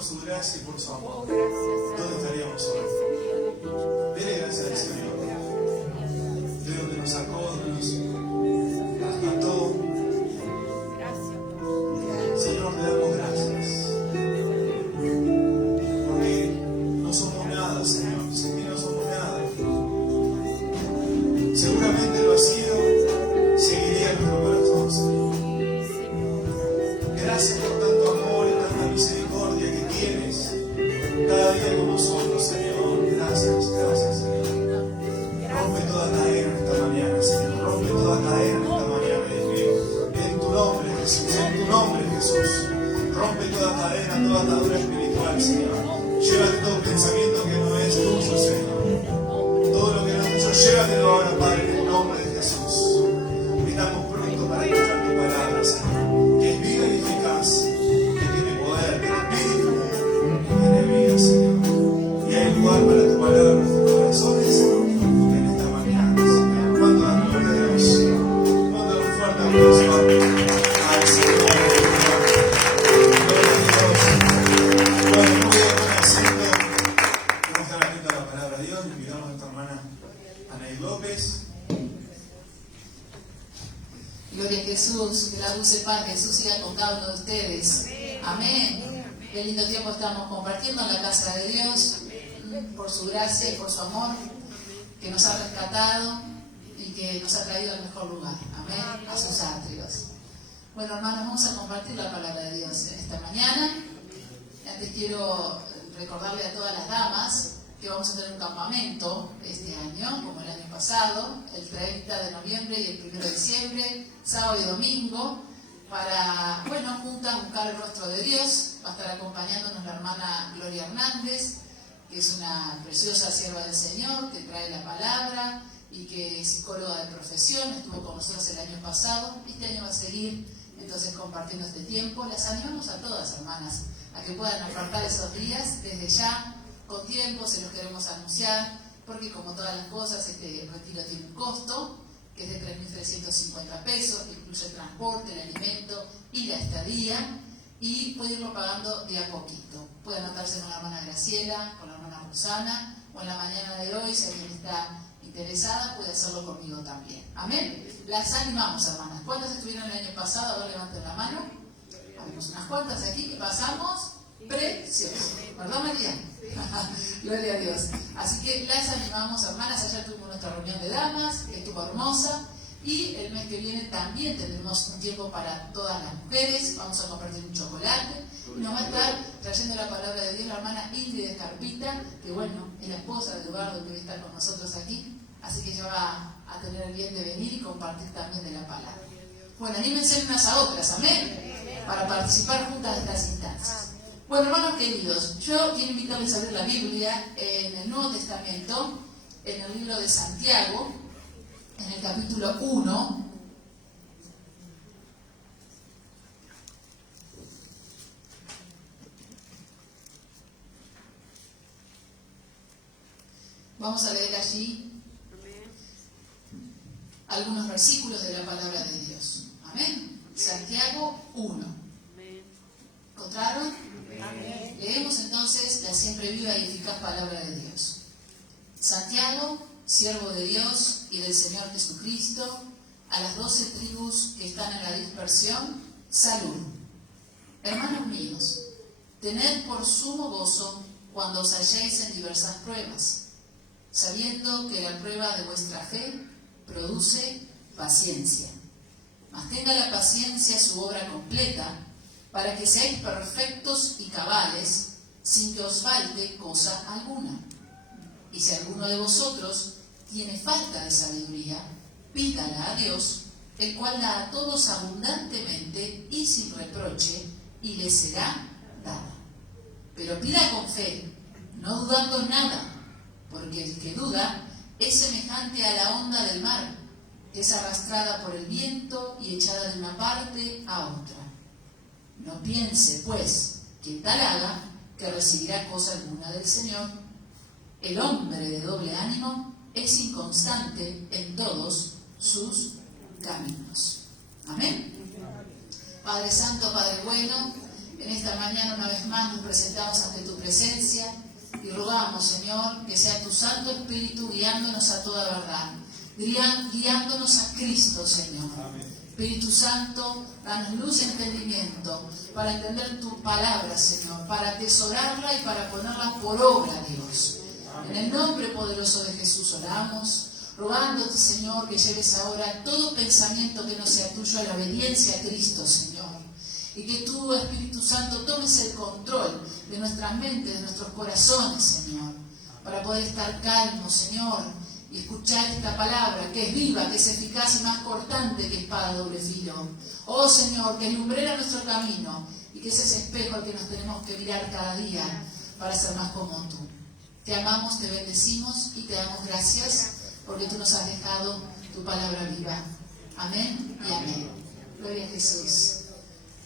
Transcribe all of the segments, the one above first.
por su gracia y por su amor, ¿dónde estaríamos hoy? Dele gracias al Señor. De donde nos sacó, donde nos rescató. Señor, te damos gracias. Porque no somos nada, Señor. Sin ti no somos nada. Seguramente lo ha sido, seguiría nuestro corazón, Señor. Gracias por tanto amor y tanta misericordia que tienes cada día con nosotros, Señor. Gracias, gracias, Señor. Rompe toda cadena esta mañana, Señor. Rompe toda cadena esta mañana, Dios mío. En tu nombre, Jesús. En tu nombre, Jesús. Rompe toda cadena, toda atadura espiritual, Señor. Llévate todo pensamiento que no es tuyo, Señor. Todo lo que no es tuyo, llévatelo ahora, Padre, en el nombre de Jesús. Estamos prontos para escuchar tu palabra, Señor. Que es viva y eficaz, que tiene poder, que tiene espíritu, que tiene vida, Señor. Y hay lugar para tu palabra en nuestros corazones en esta mañana, Señor. ¿Cuánto da gloria a Dios? ¿Cuánto da un fuerte aplauso al Señor? Gloria a Dios. Bueno, muy bien, agradeciendo. Vamos a estar atentos a la palabra de Dios. Le invitamos a nuestra hermana Anaí López. Gloria a Jesús, que la dulce paz de Jesús siga con cada uno de ustedes. Amén. Qué lindo tiempo estamos compartiendo en la casa de Dios, por su gracia y por su amor, que nos ha rescatado y que nos ha traído al mejor lugar. Amén. A sus atrios. Bueno, hermanos, vamos a compartir la palabra de Dios en esta mañana. Antes quiero recordarle a todas las damas que vamos a tener un campamento este año, como el año pasado, el 30 de noviembre y el 1 de diciembre, sábado y domingo, para, juntas buscar el rostro de Dios. Va a estar acompañándonos la hermana Gloria Hernández, que es una preciosa sierva del Señor, que trae la palabra y que es psicóloga de profesión, estuvo con nosotros el año pasado, este año va a seguir entonces compartiendo este tiempo. Las animamos a todas, hermanas, a que puedan apartar esos días desde ya. Con tiempo se los queremos anunciar, porque como todas las cosas, este retiro tiene un costo, que es de 3.350 pesos, que incluye el transporte, el alimento y la estadía, y puede irlo pagando de a poquito. Puede anotarse con la hermana Graciela, con la hermana Rosana, o en la mañana de hoy, si alguien está interesada, puede hacerlo conmigo también. Amén. Las animamos, hermanas. ¿Cuántas estuvieron el año pasado? A ver, levanten la mano. Habemos unas cuantas aquí que pasamos. Precioso, ¿verdad, María? Gloria a Dios. Así que las animamos, hermanas. Ayer tuvimos nuestra reunión de damas, que estuvo hermosa, y el mes que viene también tendremos un tiempo para todas las mujeres. Vamos a compartir un chocolate y nos va a estar trayendo la palabra de Dios la hermana Ingrid Escarpita, que es la esposa de Eduardo, que va a estar con nosotros aquí, así que ella va a tener el bien de venir y compartir también de la palabra. Bueno, anímense unas a otras, amén, para participar juntas de estas instancias. Bueno, hermanos queridos, yo quiero invitarles a abrir la Biblia en el Nuevo Testamento, en el libro de Santiago, en el capítulo 1. Vamos a leer allí algunos versículos de la palabra de Dios. Amén. Santiago 1. ¿Encontraron? Amén. Leemos entonces la siempre viva y eficaz palabra de Dios. Santiago, siervo de Dios y del Señor Jesucristo, a las 12 tribus que están en la dispersión, salud. Hermanos míos, tened por sumo gozo cuando os halléis en diversas pruebas, sabiendo que la prueba de vuestra fe produce paciencia. Mas tenga la paciencia su obra completa, para que seáis perfectos y cabales, sin que os falte cosa alguna. Y si alguno de vosotros tiene falta de sabiduría, pídala a Dios, el cual da a todos abundantemente y sin reproche, y le será dada. Pero pida con fe, no dudando nada, porque el que duda es semejante a la onda del mar, que es arrastrada por el viento y echada de una parte a otra. No piense, pues, que tal haga, que recibirá cosa alguna del Señor. El hombre de doble ánimo es inconstante en todos sus caminos. Amén. Padre Santo, Padre bueno, En esta mañana una vez más nos presentamos ante tu presencia y rogamos, Señor, que sea tu Santo Espíritu guiándonos a toda verdad, guiándonos a Cristo, Señor. Amén. Espíritu Santo, danos luz y entendimiento para entender tu palabra, Señor, para atesorarla y para ponerla por obra, Dios. En el nombre poderoso de Jesús oramos, rogándote, Señor, que lleves ahora todo pensamiento que no sea tuyo a la obediencia a Cristo, Señor. Y que tú, Espíritu Santo, tomes el control de nuestras mentes, de nuestros corazones, Señor, para poder estar calmos, Señor, y escuchar esta palabra que es viva, que es eficaz y más cortante que espada de doble filo. Oh Señor, que lumbrera nuestro camino y que es ese espejo al que nos tenemos que mirar cada día para ser más como tú. Te amamos, te bendecimos y te damos gracias porque tú nos has dejado tu palabra viva. Amén y amén. Gloria a Jesús.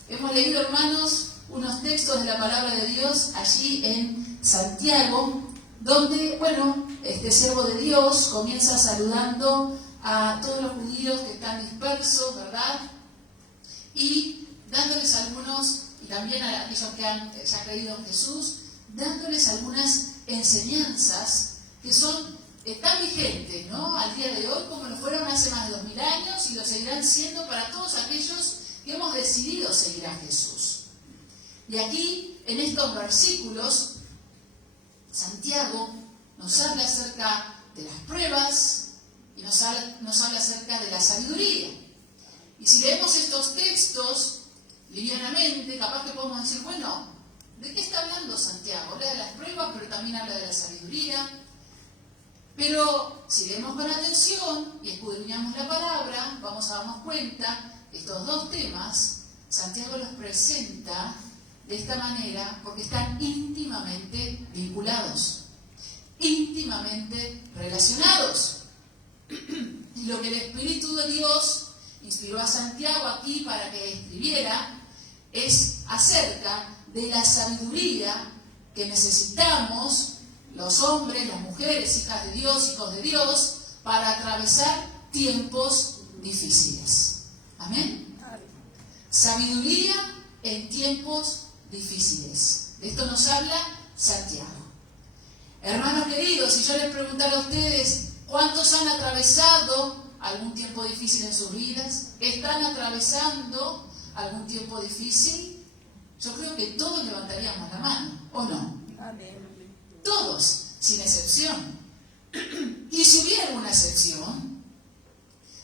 Hemos leído, hermanos, unos textos de la palabra de Dios allí en Santiago, donde, este siervo de Dios comienza saludando a todos los judíos que están dispersos, ¿verdad? Y dándoles algunos, y también a aquellos que han ya creído en Jesús, dándoles algunas enseñanzas que son tan vigentes, ¿no? Al día de hoy, como lo fueron hace más de 2000 años, y lo seguirán siendo para todos aquellos que hemos decidido seguir a Jesús. Y aquí, en estos versículos, Santiago nos habla acerca de las pruebas y nos habla acerca de la sabiduría. Y si leemos estos textos livianamente, capaz que podemos decir, bueno, ¿de qué está hablando Santiago? Habla de las pruebas, pero también habla de la sabiduría. Pero si leemos con atención y escudriñamos la palabra, vamos a darnos cuenta que estos dos temas, Santiago los presenta de esta manera porque están íntimamente vinculados, íntimamente relacionados. Y lo que el Espíritu de Dios inspiró a Santiago aquí para que escribiera es acerca de la sabiduría que necesitamos los hombres, las mujeres, hijas de Dios, hijos de Dios, para atravesar tiempos difíciles. Amén. Sabiduría en tiempos difíciles. De esto nos habla Santiago. Hermanos queridos, si yo les preguntara a ustedes, ¿cuántos han atravesado algún tiempo difícil en sus vidas? ¿Están atravesando algún tiempo difícil? Yo creo que todos levantaríamos la mano, ¿o no? Amén. Todos, sin excepción. Y si hubiera alguna excepción,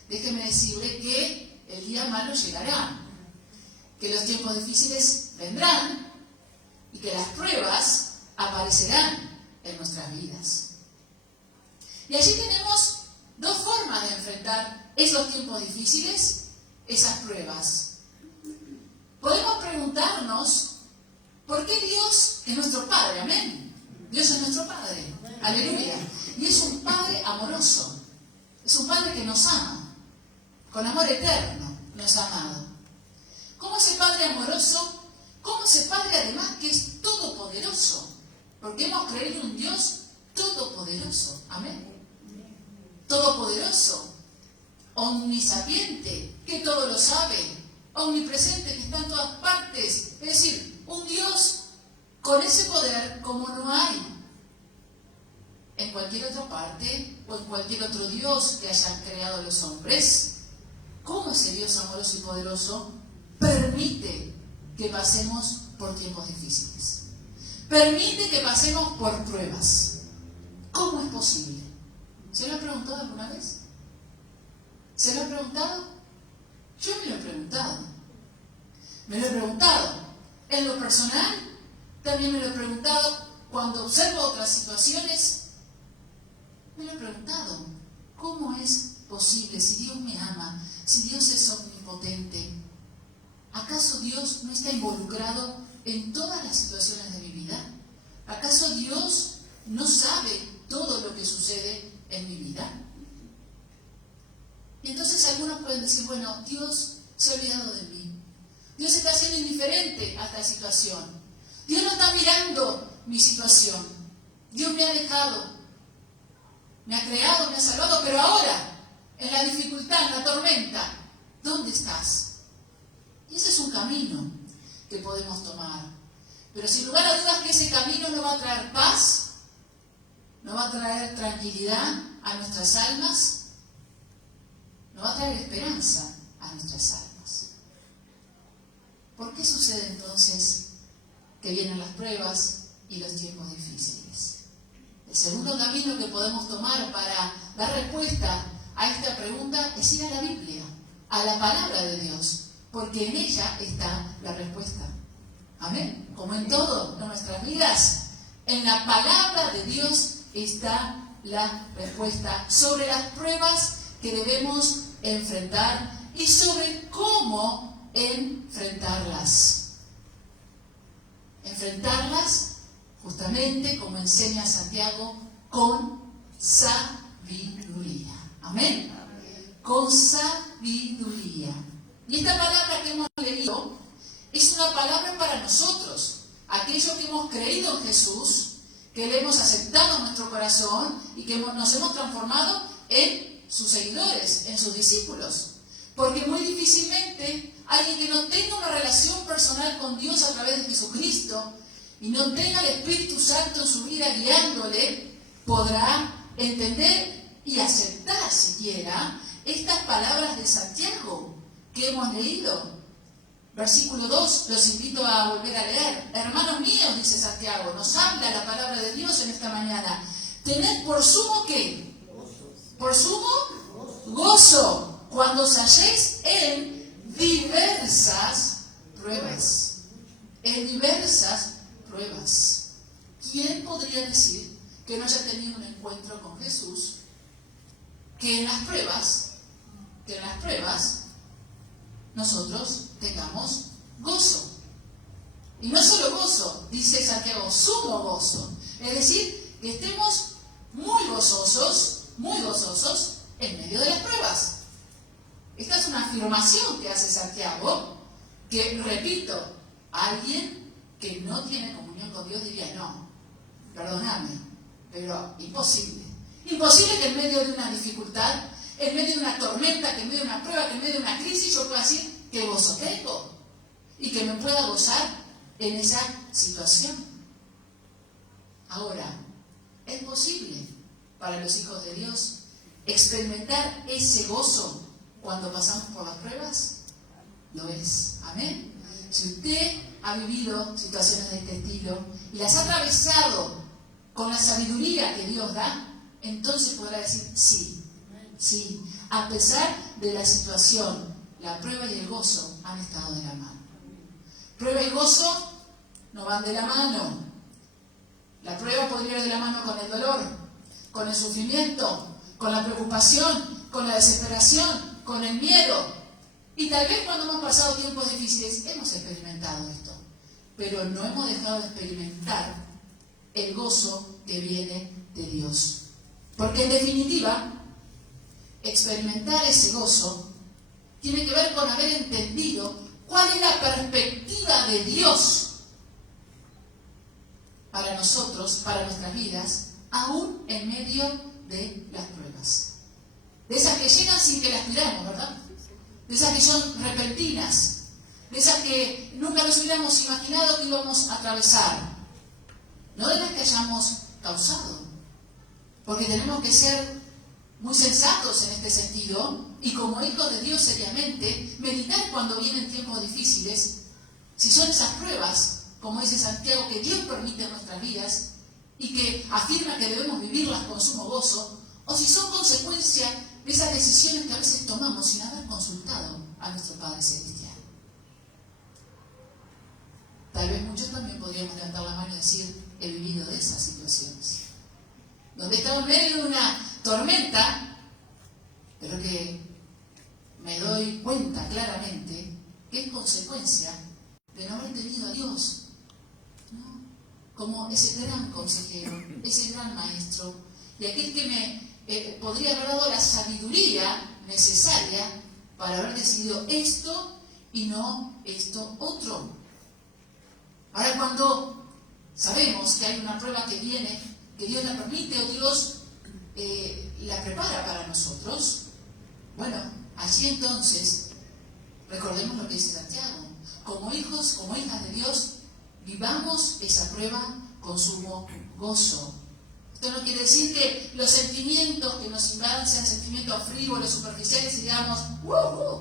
déjeme decirle que el día malo llegará, que los tiempos difíciles vendrán y que las pruebas aparecerán en nuestras vidas. Y allí tenemos dos formas de enfrentar esos tiempos difíciles, esas pruebas. Podemos preguntarnos, ¿por qué Dios es nuestro Padre? Amén. Dios es nuestro Padre. Aleluya. Y es un Padre amoroso. Es un Padre que nos ama. Con amor eterno nos ha amado. ¿Cómo ese Padre amoroso? ¿Cómo ese Padre además que es todopoderoso? Porque hemos creído en un Dios todopoderoso. Amén. Todopoderoso. Omnisapiente, que todo lo sabe. Omnipresente, que está en todas partes. Es decir, un Dios con ese poder como no hay en cualquier otra parte o en cualquier otro Dios que hayan creado los hombres. ¿Cómo ese Dios amoroso y poderoso permite que pasemos por tiempos difíciles? Permite que pasemos por pruebas. ¿Cómo es posible? ¿Se lo ha preguntado alguna vez? ¿Se lo ha preguntado? Yo me lo he preguntado. Me lo he preguntado. En lo personal, también me lo he preguntado cuando observo otras situaciones. Me lo he preguntado. ¿Cómo es posible, si Dios me ama, si Dios es omnipotente? ¿Acaso Dios no está involucrado en todas las situaciones de mi vida? ¿Acaso Dios no sabe todo lo que sucede en mi vida? Y entonces algunos pueden decir, bueno, Dios se ha olvidado de mí. Dios está siendo indiferente a esta situación. Dios no está mirando mi situación. Dios me ha dejado. Me ha creado, me ha salvado, pero ahora, en la dificultad, en la tormenta, ¿dónde estás? Y ese es un camino que podemos tomar. Pero sin lugar a dudas que ese camino no va a traer paz, no va a traer tranquilidad a nuestras almas, no va a traer esperanza a nuestras almas. ¿Por qué sucede entonces que vienen las pruebas y los tiempos difíciles? El segundo camino que podemos tomar para dar respuesta a esta pregunta es ir a la Biblia, a la palabra de Dios, porque en ella está la respuesta. Amén. Como en todo en nuestras vidas, en la palabra de Dios está la respuesta sobre las pruebas que debemos enfrentar y sobre cómo enfrentarlas. Enfrentarlas justamente, como enseña Santiago, con sabiduría. Amén. Con sabiduría. Y esta palabra que hemos leído es una palabra para nosotros, aquellos que hemos creído en Jesús, que le hemos aceptado en nuestro corazón y que nos hemos transformado en sus seguidores, en sus discípulos. Porque muy difícilmente alguien que no tenga una relación personal con Dios a través de Jesucristo y no tenga el Espíritu Santo en su vida guiándole, podrá entender y aceptar siquiera estas palabras de Santiago que hemos leído. Versículo 2, los invito a volver a leer. Hermanos míos, dice Santiago, nos habla la palabra de Dios en esta mañana. Tened por sumo, ¿qué? Por sumo gozo cuando os halléis en diversas pruebas. En diversas pruebas. ¿Quién podría decir que no haya tenido un encuentro con Jesús? Que en las pruebas nosotros tengamos gozo. Y no solo gozo, dice Santiago, sumo gozo. Es decir, que estemos muy gozosos en medio de las pruebas. Esta es una afirmación que hace Santiago, que, repito, alguien que no tiene comunión con Dios diría, no, perdóname, pero imposible. Imposible que en medio de una dificultad, en medio de una tormenta, que en medio de una prueba, que en medio de una crisis, yo pueda decir que gozo tengo y que me pueda gozar en esa situación. Ahora, ¿es posible para los hijos de Dios experimentar ese gozo cuando pasamos por las pruebas? Lo es. Amén. Si usted ha vivido situaciones de este estilo y las ha atravesado con la sabiduría que Dios da, entonces podrá decir sí. Sí, a pesar de la situación, la prueba y el gozo han estado de la mano. Prueba y gozo no van de la mano. La prueba podría ir de la mano con el dolor, con el sufrimiento, con la preocupación, con la desesperación, con el miedo. Y tal vez cuando hemos pasado tiempos difíciles hemos experimentado esto, pero no hemos dejado de experimentar el gozo que viene de Dios. Porque en definitiva, experimentar ese gozo tiene que ver con haber entendido cuál es la perspectiva de Dios para nosotros, para nuestras vidas, aún en medio de las pruebas. De esas que llegan sin que las pidamos, ¿verdad? De esas que son repentinas, de esas que nunca nos hubiéramos imaginado que íbamos a atravesar, no de las que hayamos causado, porque tenemos que ser muy sensatos en este sentido y como hijos de Dios seriamente meditar cuando vienen tiempos difíciles, si son esas pruebas, como dice Santiago, que Dios permite en nuestras vidas y que afirma que debemos vivirlas con sumo gozo, o si son consecuencia de esas decisiones que a veces tomamos sin haber consultado a nuestro Padre Celestial. Tal vez muchos también podríamos levantar la mano y decir, he vivido de esas situaciones, donde estaba en medio de una tormenta, pero que me doy cuenta claramente que es consecuencia de no haber tenido a Dios, ¿no? Como ese gran consejero, ese gran maestro, y aquel que me podría haber dado la sabiduría necesaria para haber decidido esto y no esto otro. Ahora, cuando sabemos que hay una prueba que viene, que Dios la permite o Dios la prepara para nosotros, bueno, allí entonces recordemos lo que dice Santiago, como hijos, como hijas de Dios, vivamos esa prueba con sumo gozo. Esto no quiere decir que los sentimientos que nos invadan sean sentimientos frívolos, superficiales y digamos,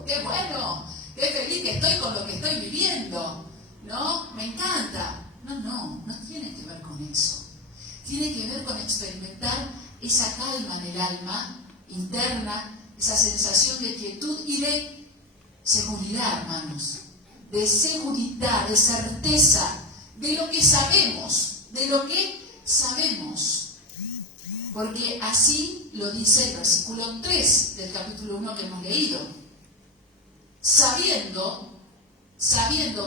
¡qué bueno! ¡Qué feliz que estoy con lo que estoy viviendo! ¿No? ¡Me encanta! No tiene que ver con eso. Tiene que ver con experimentar esa calma en el alma interna, esa sensación de quietud y de seguridad, hermanos. De seguridad, de certeza, de lo que sabemos, Porque así lo dice el versículo 3 del capítulo 1 que hemos leído. Sabiendo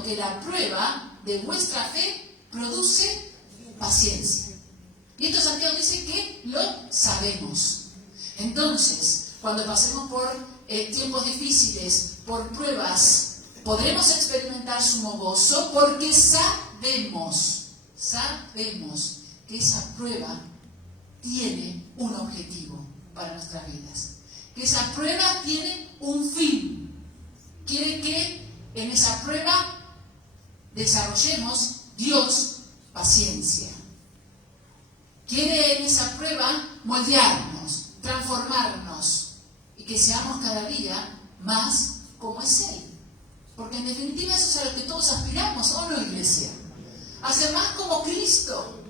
que la prueba de vuestra fe produce paciencia. Y esto Santiago dice que lo sabemos. Entonces, cuando pasemos por tiempos difíciles, por pruebas, podremos experimentar sumo gozo porque sabemos que esa prueba tiene un objetivo para nuestras vidas. Que esa prueba tiene un fin. Quiere que en esa prueba desarrollemos Dios paciencia. Quiere en esa prueba moldearnos, transformarnos y que seamos cada día más como es Él. Porque en definitiva eso es a lo que todos aspiramos, ¿o no, iglesia? A ser más como Cristo.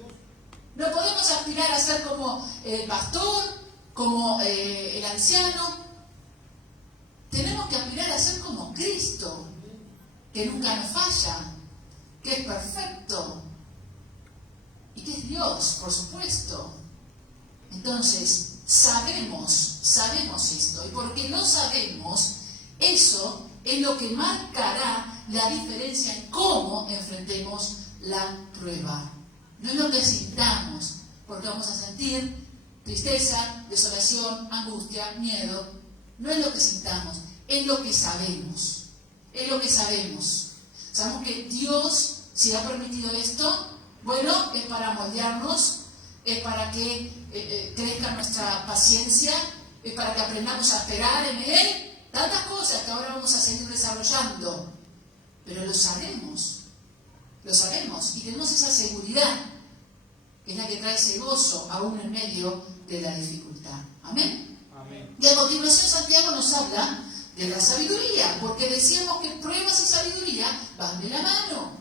No podemos aspirar a ser como el pastor, como el anciano. Tenemos que aspirar a ser como Cristo, que nunca nos falla, que es perfecto y que es Dios, por supuesto. Entonces, sabemos esto. Y porque lo sabemos, eso es lo que marcará la diferencia en cómo enfrentemos la prueba. No es lo que sintamos, porque vamos a sentir tristeza, desolación, angustia, miedo. No es lo que sintamos, es lo que sabemos. Es lo que sabemos. Sabemos que Dios, si ha permitido esto, bueno, es para moldearnos, es para que crezca nuestra paciencia, es para que aprendamos a esperar en Él. Tantas cosas que ahora vamos a seguir desarrollando. Pero lo sabemos y tenemos esa seguridad, que es la que trae ese gozo aún en medio de la dificultad. Amén. Amén. Y a continuación Santiago nos habla de la sabiduría, porque decíamos que pruebas y sabiduría van de la mano.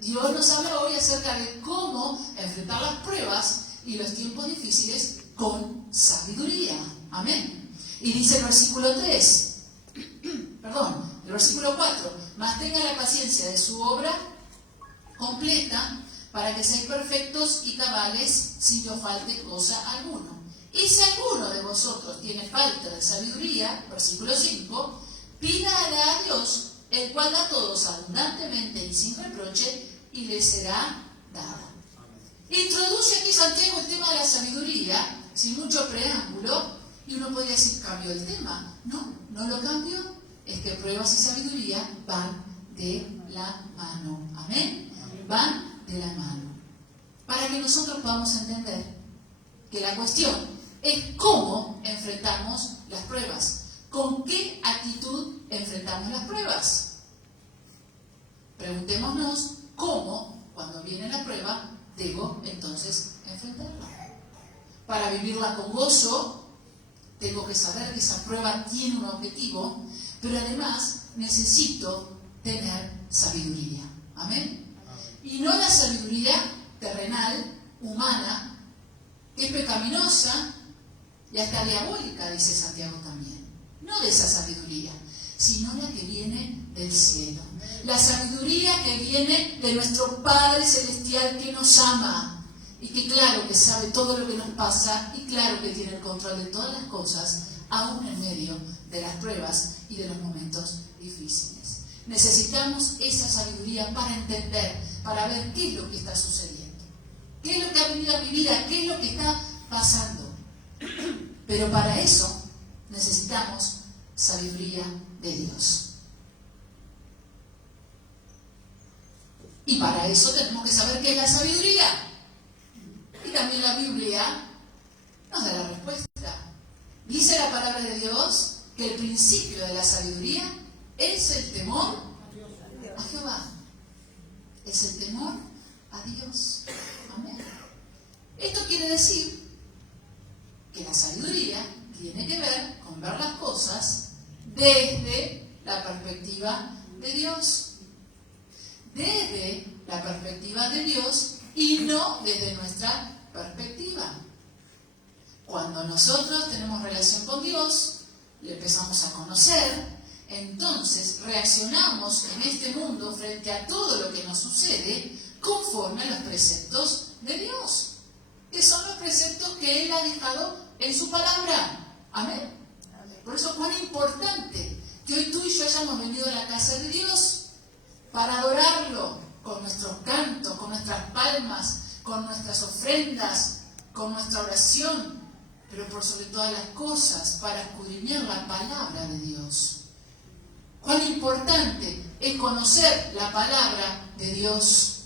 Dios nos habla hoy acerca de cómo enfrentar las pruebas y los tiempos difíciles con sabiduría. Amén. Y dice el versículo 4, mantenga la paciencia de su obra completa para que seáis perfectos y cabales sin que os falte cosa alguna. Y si alguno de vosotros tiene falta de sabiduría, versículo 5, pídala a Dios, el cual da a todos abundantemente y sin reproche, y le será dada. Introduce aquí Santiago el tema de la sabiduría, sin mucho preámbulo, y uno podría decir, ¿cambió el tema? No lo cambió, es que pruebas y sabiduría van de la mano. Amén. Van de la mano. Para que nosotros podamos entender que la cuestión es cómo enfrentamos las pruebas. ¿Con qué actitud enfrentamos las pruebas? Preguntémonos cómo, cuando viene la prueba, debo entonces enfrentarla. Para vivirla con gozo, tengo que saber que esa prueba tiene un objetivo, pero además necesito tener sabiduría. Amén. Y no la sabiduría terrenal, humana, que es pecaminosa y hasta diabólica, dice Santiago también. No de esa sabiduría, sino la que viene del cielo. La sabiduría que viene de nuestro Padre Celestial que nos ama y que claro que sabe todo lo que nos pasa y claro que tiene el control de todas las cosas, aún en medio de las pruebas y de los momentos difíciles. Necesitamos esa sabiduría para entender, para ver qué es lo que está sucediendo, qué es lo que ha venido a mi vida, qué es lo que está pasando. Pero para eso necesitamos sabiduría de Dios. Y para eso tenemos que saber qué es la sabiduría. Y también la Biblia nos da la respuesta. Dice la palabra de Dios que el principio de la sabiduría es el temor a Jehová. es el temor a Dios. Amén. Esto quiere decir que la sabiduría tiene que ver con ver las cosas desde la perspectiva de Dios. Desde la perspectiva de Dios y no desde nuestra perspectiva. Cuando nosotros tenemos relación con Dios, le empezamos a conocer, entonces reaccionamos en este mundo frente a todo lo que nos sucede conforme a los preceptos de Dios, que son los preceptos que Él ha dejado en su palabra. Amén. Por eso es cuán importante que hoy tú y yo hayamos venido a la casa de Dios para adorarlo con nuestros cantos, con nuestras palmas, con nuestras ofrendas, con nuestra oración, pero por sobre todas las cosas, para escudriñar la palabra de Dios. Cuán importante es conocer la palabra de Dios.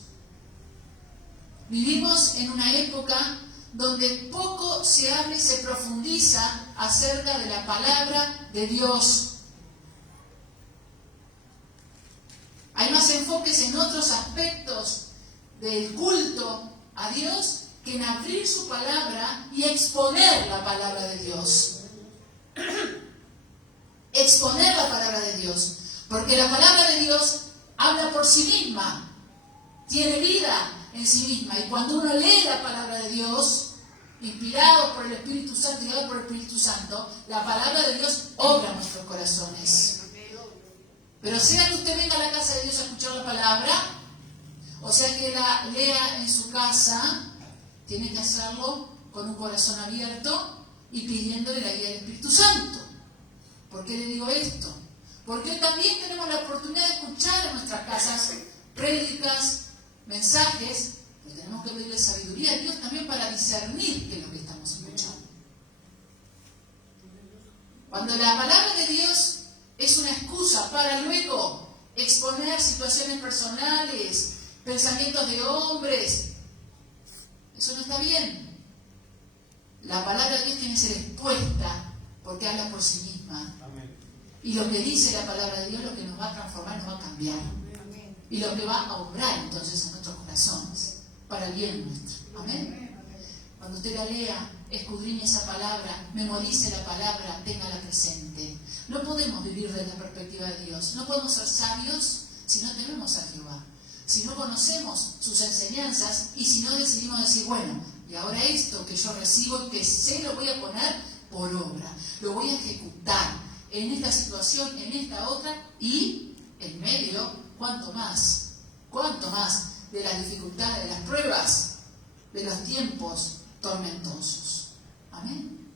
Vivimos en una época donde poco se habla y se profundiza acerca de la palabra de Dios. Hay más enfoques en otros aspectos del culto a Dios que en abrir su palabra y exponer la palabra de Dios. Exponer la palabra de Dios. Porque la palabra de Dios habla por sí misma. Tiene vida en sí misma. Y cuando uno lee la palabra de Dios, inspirado por el Espíritu Santo y guiado por el Espíritu Santo, la palabra de Dios obra en nuestros corazones. Pero sea que usted venga a la casa de Dios a escuchar la palabra, o sea que la lea en su casa, tiene que hacerlo con un corazón abierto y pidiéndole la guía del Espíritu Santo. ¿Por qué le digo esto? Porque también tenemos la oportunidad de escuchar en nuestras casas prédicas, mensajes, pero tenemos que pedirle sabiduría a Dios también para discernir qué es lo que estamos escuchando. Cuando la palabra de Dios es una excusa para luego exponer situaciones personales, pensamientos de hombres, eso no está bien. La palabra de Dios tiene que ser expuesta porque habla por sí misma. Amén. Y lo que dice la palabra de Dios, lo que nos va a transformar, nos va a cambiar. Amén. Y lo que va a obrar entonces en nuestros corazones, para el bien nuestro. Amén. Cuando usted la lea, escudriñe esa palabra, memorice la palabra, téngala presente. No podemos vivir desde la perspectiva de Dios. No podemos ser sabios si no tenemos a Jehová. Si no conocemos sus enseñanzas y si no decidimos decir, bueno, y ahora esto que yo recibo y que sé lo voy a poner por obra, lo voy a ejecutar en esta situación, en esta otra y en medio, cuánto más de las dificultades, de las pruebas, de los tiempos tormentosos. Amén.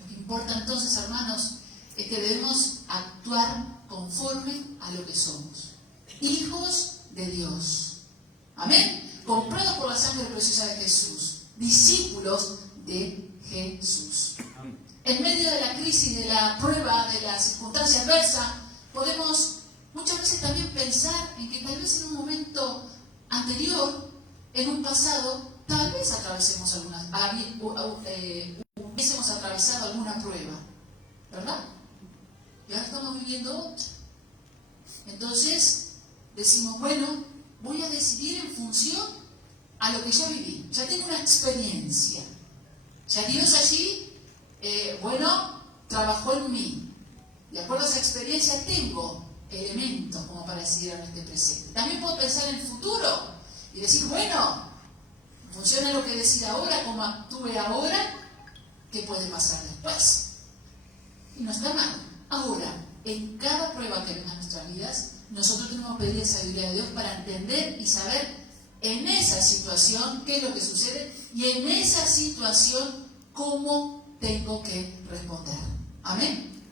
Lo que importa entonces, hermanos, es que debemos actuar conforme a lo que somos. Hijos de Dios. Amén. Comprados por la sangre preciosa de Jesús. Discípulos de Jesús. En medio de la crisis, de la prueba, de la circunstancia adversa, podemos muchas veces también pensar en que tal vez en un momento anterior, en un pasado, tal vez atravesemos hubiésemos atravesado alguna prueba, ¿verdad? Y ahora estamos viviendo otra. Entonces, decimos, bueno, voy a decidir en función a lo que ya viví. Ya tengo una experiencia. Ya Dios allí, trabajó en mí. De acuerdo a esa experiencia tengo elementos como para decidir en este presente. También puedo pensar en el futuro y decir, bueno, en función a lo que decida ahora, como actúe ahora, ¿qué puede pasar después? Y no está mal. Ahora, en cada prueba que venga a nuestras vidas, nosotros tenemos que pedir sabiduría de Dios para entender y saber en esa situación qué es lo que sucede y en esa situación cómo tengo que responder. Amén.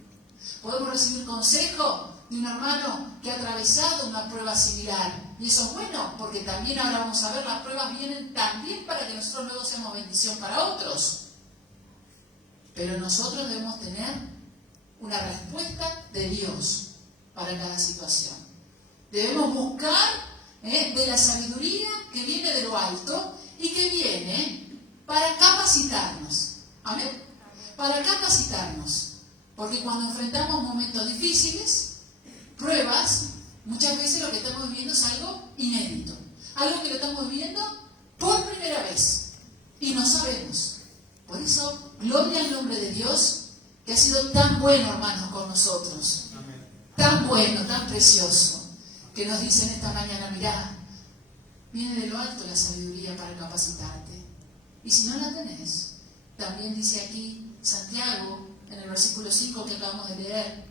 Podemos recibir consejo de un hermano que ha atravesado una prueba similar. Y eso es bueno, porque también ahora vamos a ver, las pruebas vienen también para que nosotros luego seamos bendición para otros. Pero nosotros debemos tener una respuesta de Dios para cada situación. Debemos buscar de la sabiduría que viene de lo alto y que viene para capacitarnos. Amén. Para capacitarnos. Porque cuando enfrentamos momentos difíciles, pruebas, muchas veces lo que estamos viviendo es algo inédito. algo que lo estamos viviendo por primera vez y no sabemos. Por eso, gloria al nombre de Dios, que ha sido tan bueno, hermanos, con nosotros. Tan bueno, tan precioso, que nos dice en esta mañana, mirá, viene de lo alto la sabiduría para capacitarte. Y si no la tenés, también dice aquí Santiago, en el versículo 5 que acabamos de leer,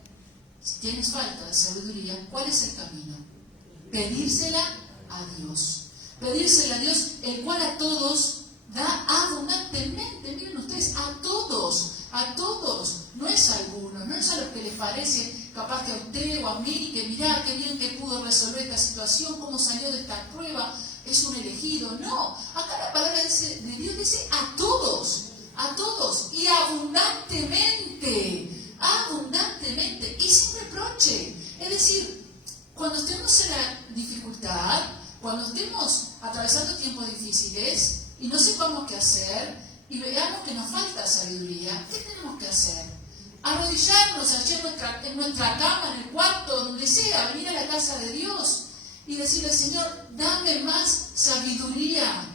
si tienes falta de sabiduría, ¿cuál es el camino? Pedírsela a Dios. Pedírsela a Dios, el cual a todos da abundantemente. Miren ustedes, a todos, no es a alguno, no es a los que les parece capaz que a usted o a mí, que mirá qué bien que pudo resolver esta situación, cómo salió de esta prueba, es un elegido. No, acá la palabra de Dios dice a todos, y abundantemente, y sin reproche. Es decir, cuando estemos en la dificultad, cuando estemos atravesando tiempos difíciles y no sepamos qué hacer y veamos que nos falta sabiduría, ¿qué tenemos que hacer? Arrodillarnos allí en nuestra cama, en el cuarto, donde sea, venir a la casa de Dios y decirle, Señor, dame más sabiduría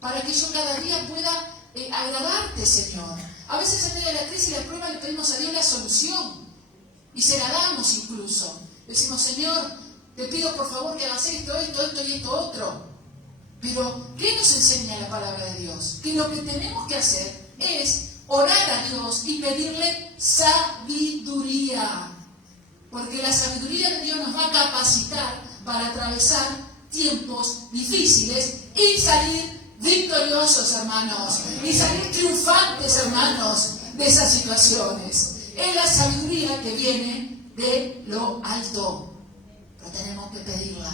para que yo cada día pueda agradarte, Señor. A veces en medio de la crisis y la prueba le pedimos a Dios la solución y se la damos incluso. Decimos, Señor, te pido por favor que hagas esto y esto otro. Pero, ¿qué nos enseña la palabra de Dios? Que lo que tenemos que hacer es orar a Dios y pedirle sabiduría. Porque la sabiduría de Dios nos va a capacitar para atravesar tiempos difíciles y salir victoriosos, hermanos. Y salir triunfantes, hermanos, de esas situaciones. Es la sabiduría que viene de lo alto. Pero tenemos que pedirla.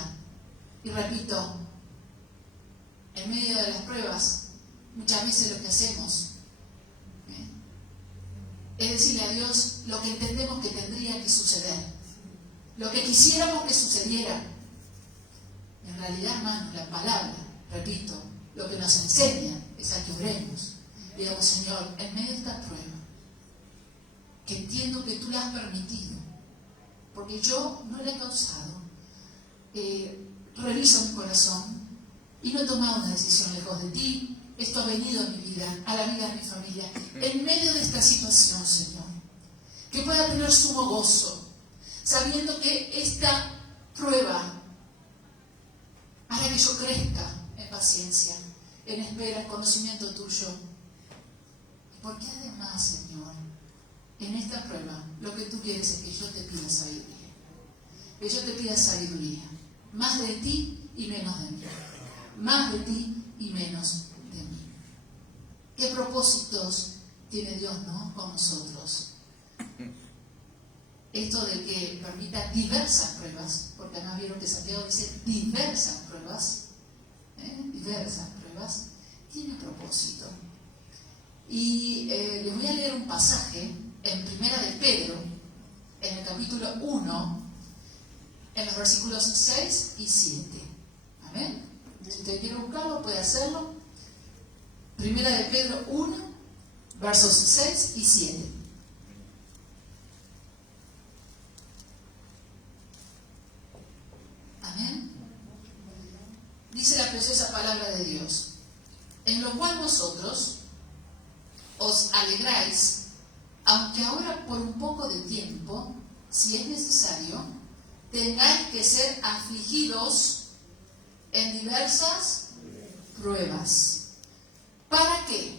Y repito, en medio de las pruebas, muchas veces lo que hacemos es decirle a Dios lo que entendemos que tendría que suceder, lo que quisiéramos que sucediera. En realidad, hermanos, la palabra, repito, lo que nos enseña es a que oremos. Y digamos, Señor, en medio de esta prueba, que entiendo que tú la has permitido, porque yo no la he causado, reviso mi corazón y no he tomado una decisión lejos de ti. Esto ha venido a mi vida, a la vida de mi familia, en medio de esta situación, Señor. Que pueda tener sumo gozo, sabiendo que esta prueba hará que yo crezca en paciencia, en espera, en conocimiento tuyo. Porque además, Señor, en esta prueba, lo que tú quieres es que yo te pida sabiduría. Que yo te pida sabiduría. Más de ti y menos de mí. Más de ti y menos de mí. ¿Qué propósitos tiene Dios, no, con nosotros? Esto de que permita diversas pruebas, porque además vieron que Santiago dice diversas pruebas, tiene propósito. Y les voy a leer un pasaje en Primera de Pedro, en el capítulo 1, en los versículos 6 y 7. Amén. Si usted quiere buscarlo, puede hacerlo. Primera de Pedro 1, versos 6 y 7. Amén. Dice la preciosa palabra de Dios: en lo cual vosotros os alegráis, aunque ahora por un poco de tiempo, si es necesario, tengáis que ser afligidos en diversas pruebas. ¿Para qué?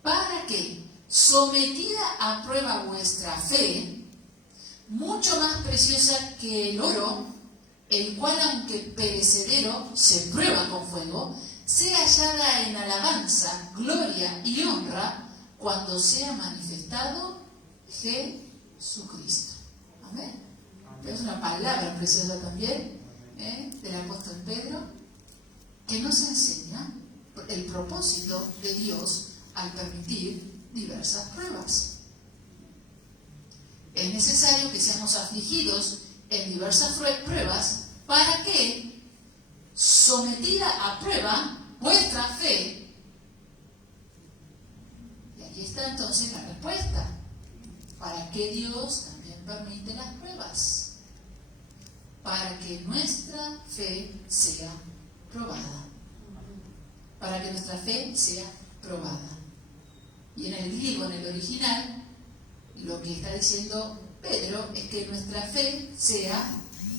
Para que, sometida a prueba vuestra fe, mucho más preciosa que el oro, el cual aunque perecedero se prueba con fuego, sea hallada en alabanza, gloria y honra cuando sea manifestado Jesucristo. Amén. Es una palabra preciosa también del apóstol Pedro, que nos enseña el propósito de Dios al permitir diversas pruebas. Es necesario que seamos afligidos en diversas pruebas para que, sometida a prueba vuestra fe, y aquí está entonces la respuesta, ¿para qué Dios también permite las pruebas? Para que nuestra fe sea probada. Para que nuestra fe sea probada. Y en el griego, en el original, lo que está diciendo Pedro es que nuestra fe sea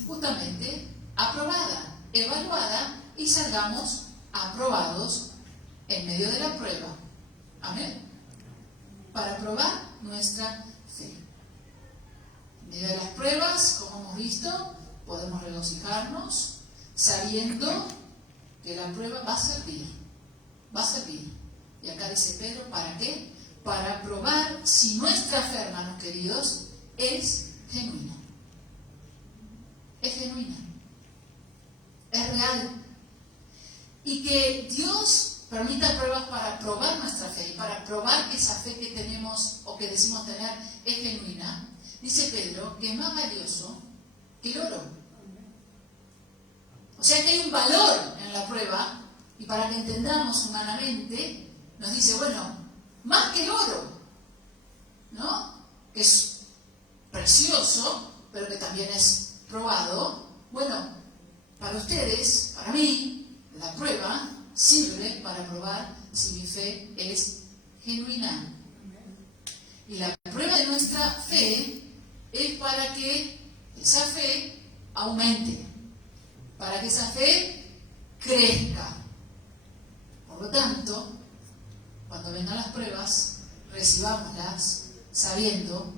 justamente aprobada, evaluada y salgamos aprobados en medio de la prueba. Amén. Para probar nuestra fe. En medio de las pruebas, como hemos visto, podemos regocijarnos sabiendo que la prueba va a servir. Va a servir. Y acá dice Pedro, ¿para qué? Para probar si nuestra fe, hermanos queridos, es genuina. Es genuina. Es real. Y que Dios permita pruebas para probar nuestra fe y para probar que esa fe que tenemos o que decimos tener es genuina. Dice Pedro que es más valioso que el oro. O sea que hay un valor en la prueba, y para que entendamos humanamente, nos dice, bueno, más que el oro, ¿no? Que es precioso, pero que también es probado. Bueno, para ustedes, para mí, la prueba sirve para probar si mi fe es genuina. Y la prueba de nuestra fe es para que esa fe aumente, para que esa fe crezca. Por lo tanto, cuando vengan las pruebas, recibámoslas sabiendo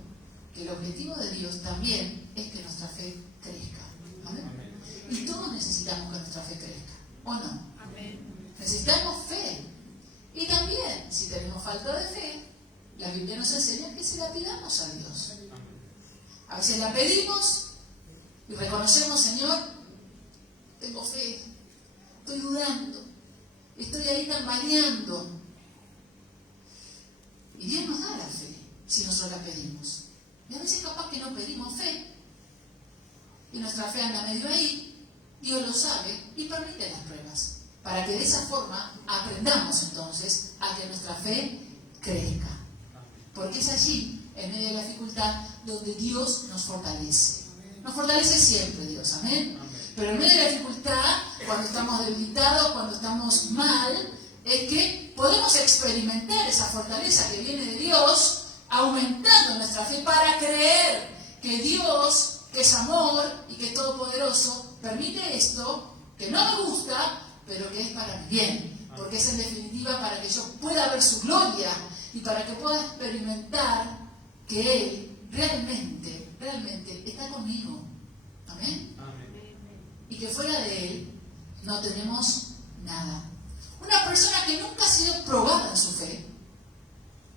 que el objetivo de Dios también es que nuestra fe crezca. ¿Amén? Y todos necesitamos que nuestra fe crezca, ¿o no? Amén. Necesitamos fe. Y también, si tenemos falta de fe, la Biblia nos enseña que se la pidamos a Dios. A veces la pedimos y reconocemos, Señor, tengo fe, estoy dudando, estoy ahí tambaleando. Y Dios nos da la fe si nosotros la pedimos. Y a veces capaz que no pedimos fe y nuestra fe anda medio ahí. Dios lo sabe y permite las pruebas para que de esa forma aprendamos entonces a que nuestra fe crezca. Porque es allí, en medio de la dificultad, donde Dios nos fortalece. Nos fortalece siempre Dios, amén. Pero en medio de la dificultad, cuando estamos debilitados, cuando estamos mal, es que podemos experimentar esa fortaleza que viene de Dios, aumentando nuestra fe para creer que Dios, que es amor y que es todopoderoso, permite esto, que no me gusta, pero que es para mi bien. Porque es en definitiva para que yo pueda ver su gloria y para que pueda experimentar que Él realmente está conmigo. Amén. Y que fuera de Él no tenemos nada. Una persona que nunca ha sido probada en su fe,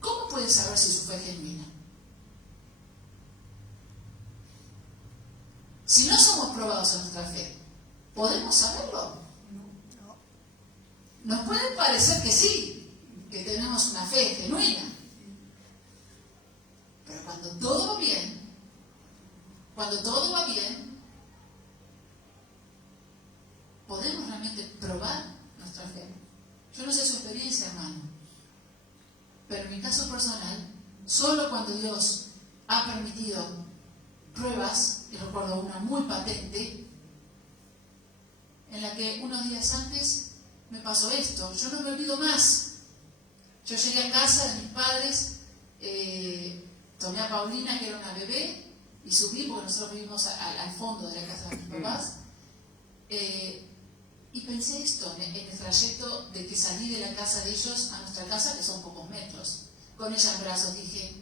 ¿cómo puede saber si su fe es genuina? Si no somos probados en nuestra fe, ¿podemos saberlo? Nos puede parecer que sí, que tenemos una fe genuina. Pero cuando todo va bien, podemos realmente probar nuestra fe. Yo no sé su experiencia, hermano, pero en mi caso personal, solo cuando Dios ha permitido pruebas, y recuerdo una muy patente, en la que unos días antes me pasó esto. Yo no me olvido más. Yo llegué a casa de mis padres, tomé a Paulina, que era una bebé, y subí, porque nosotros vivimos al fondo de la casa de mis papás, y pensé esto, en el trayecto de que salí de la casa de ellos a nuestra casa, que son pocos metros. Con ella en brazos dije,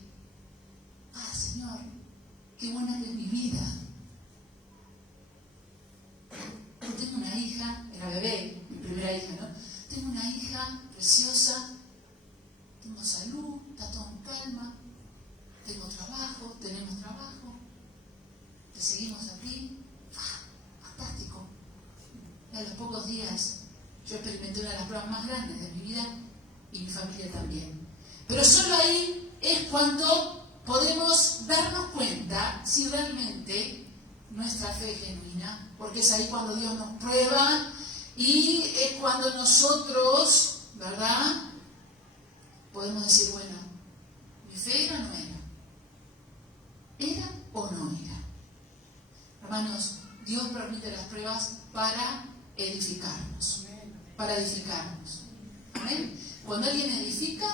Señor, qué buena que es mi vida. Yo tengo una hija, era bebé, mi primera hija, ¿no? Tengo una hija preciosa, tengo salud, está todo en calma, tengo trabajo, tenemos trabajo, te seguimos aquí, fantástico. Y a los pocos días yo experimenté una de las pruebas más grandes de mi vida y mi familia también. Pero solo ahí es cuando podemos darnos cuenta si realmente nuestra fe es genuina, porque es ahí cuando Dios nos prueba y es cuando nosotros, ¿verdad?, podemos decir, bueno, ¿mi fe era o no era? ¿Era o no era? Hermanos, Dios permite las pruebas para edificarnos. Para edificarnos. ¿Amén? Cuando alguien edifica,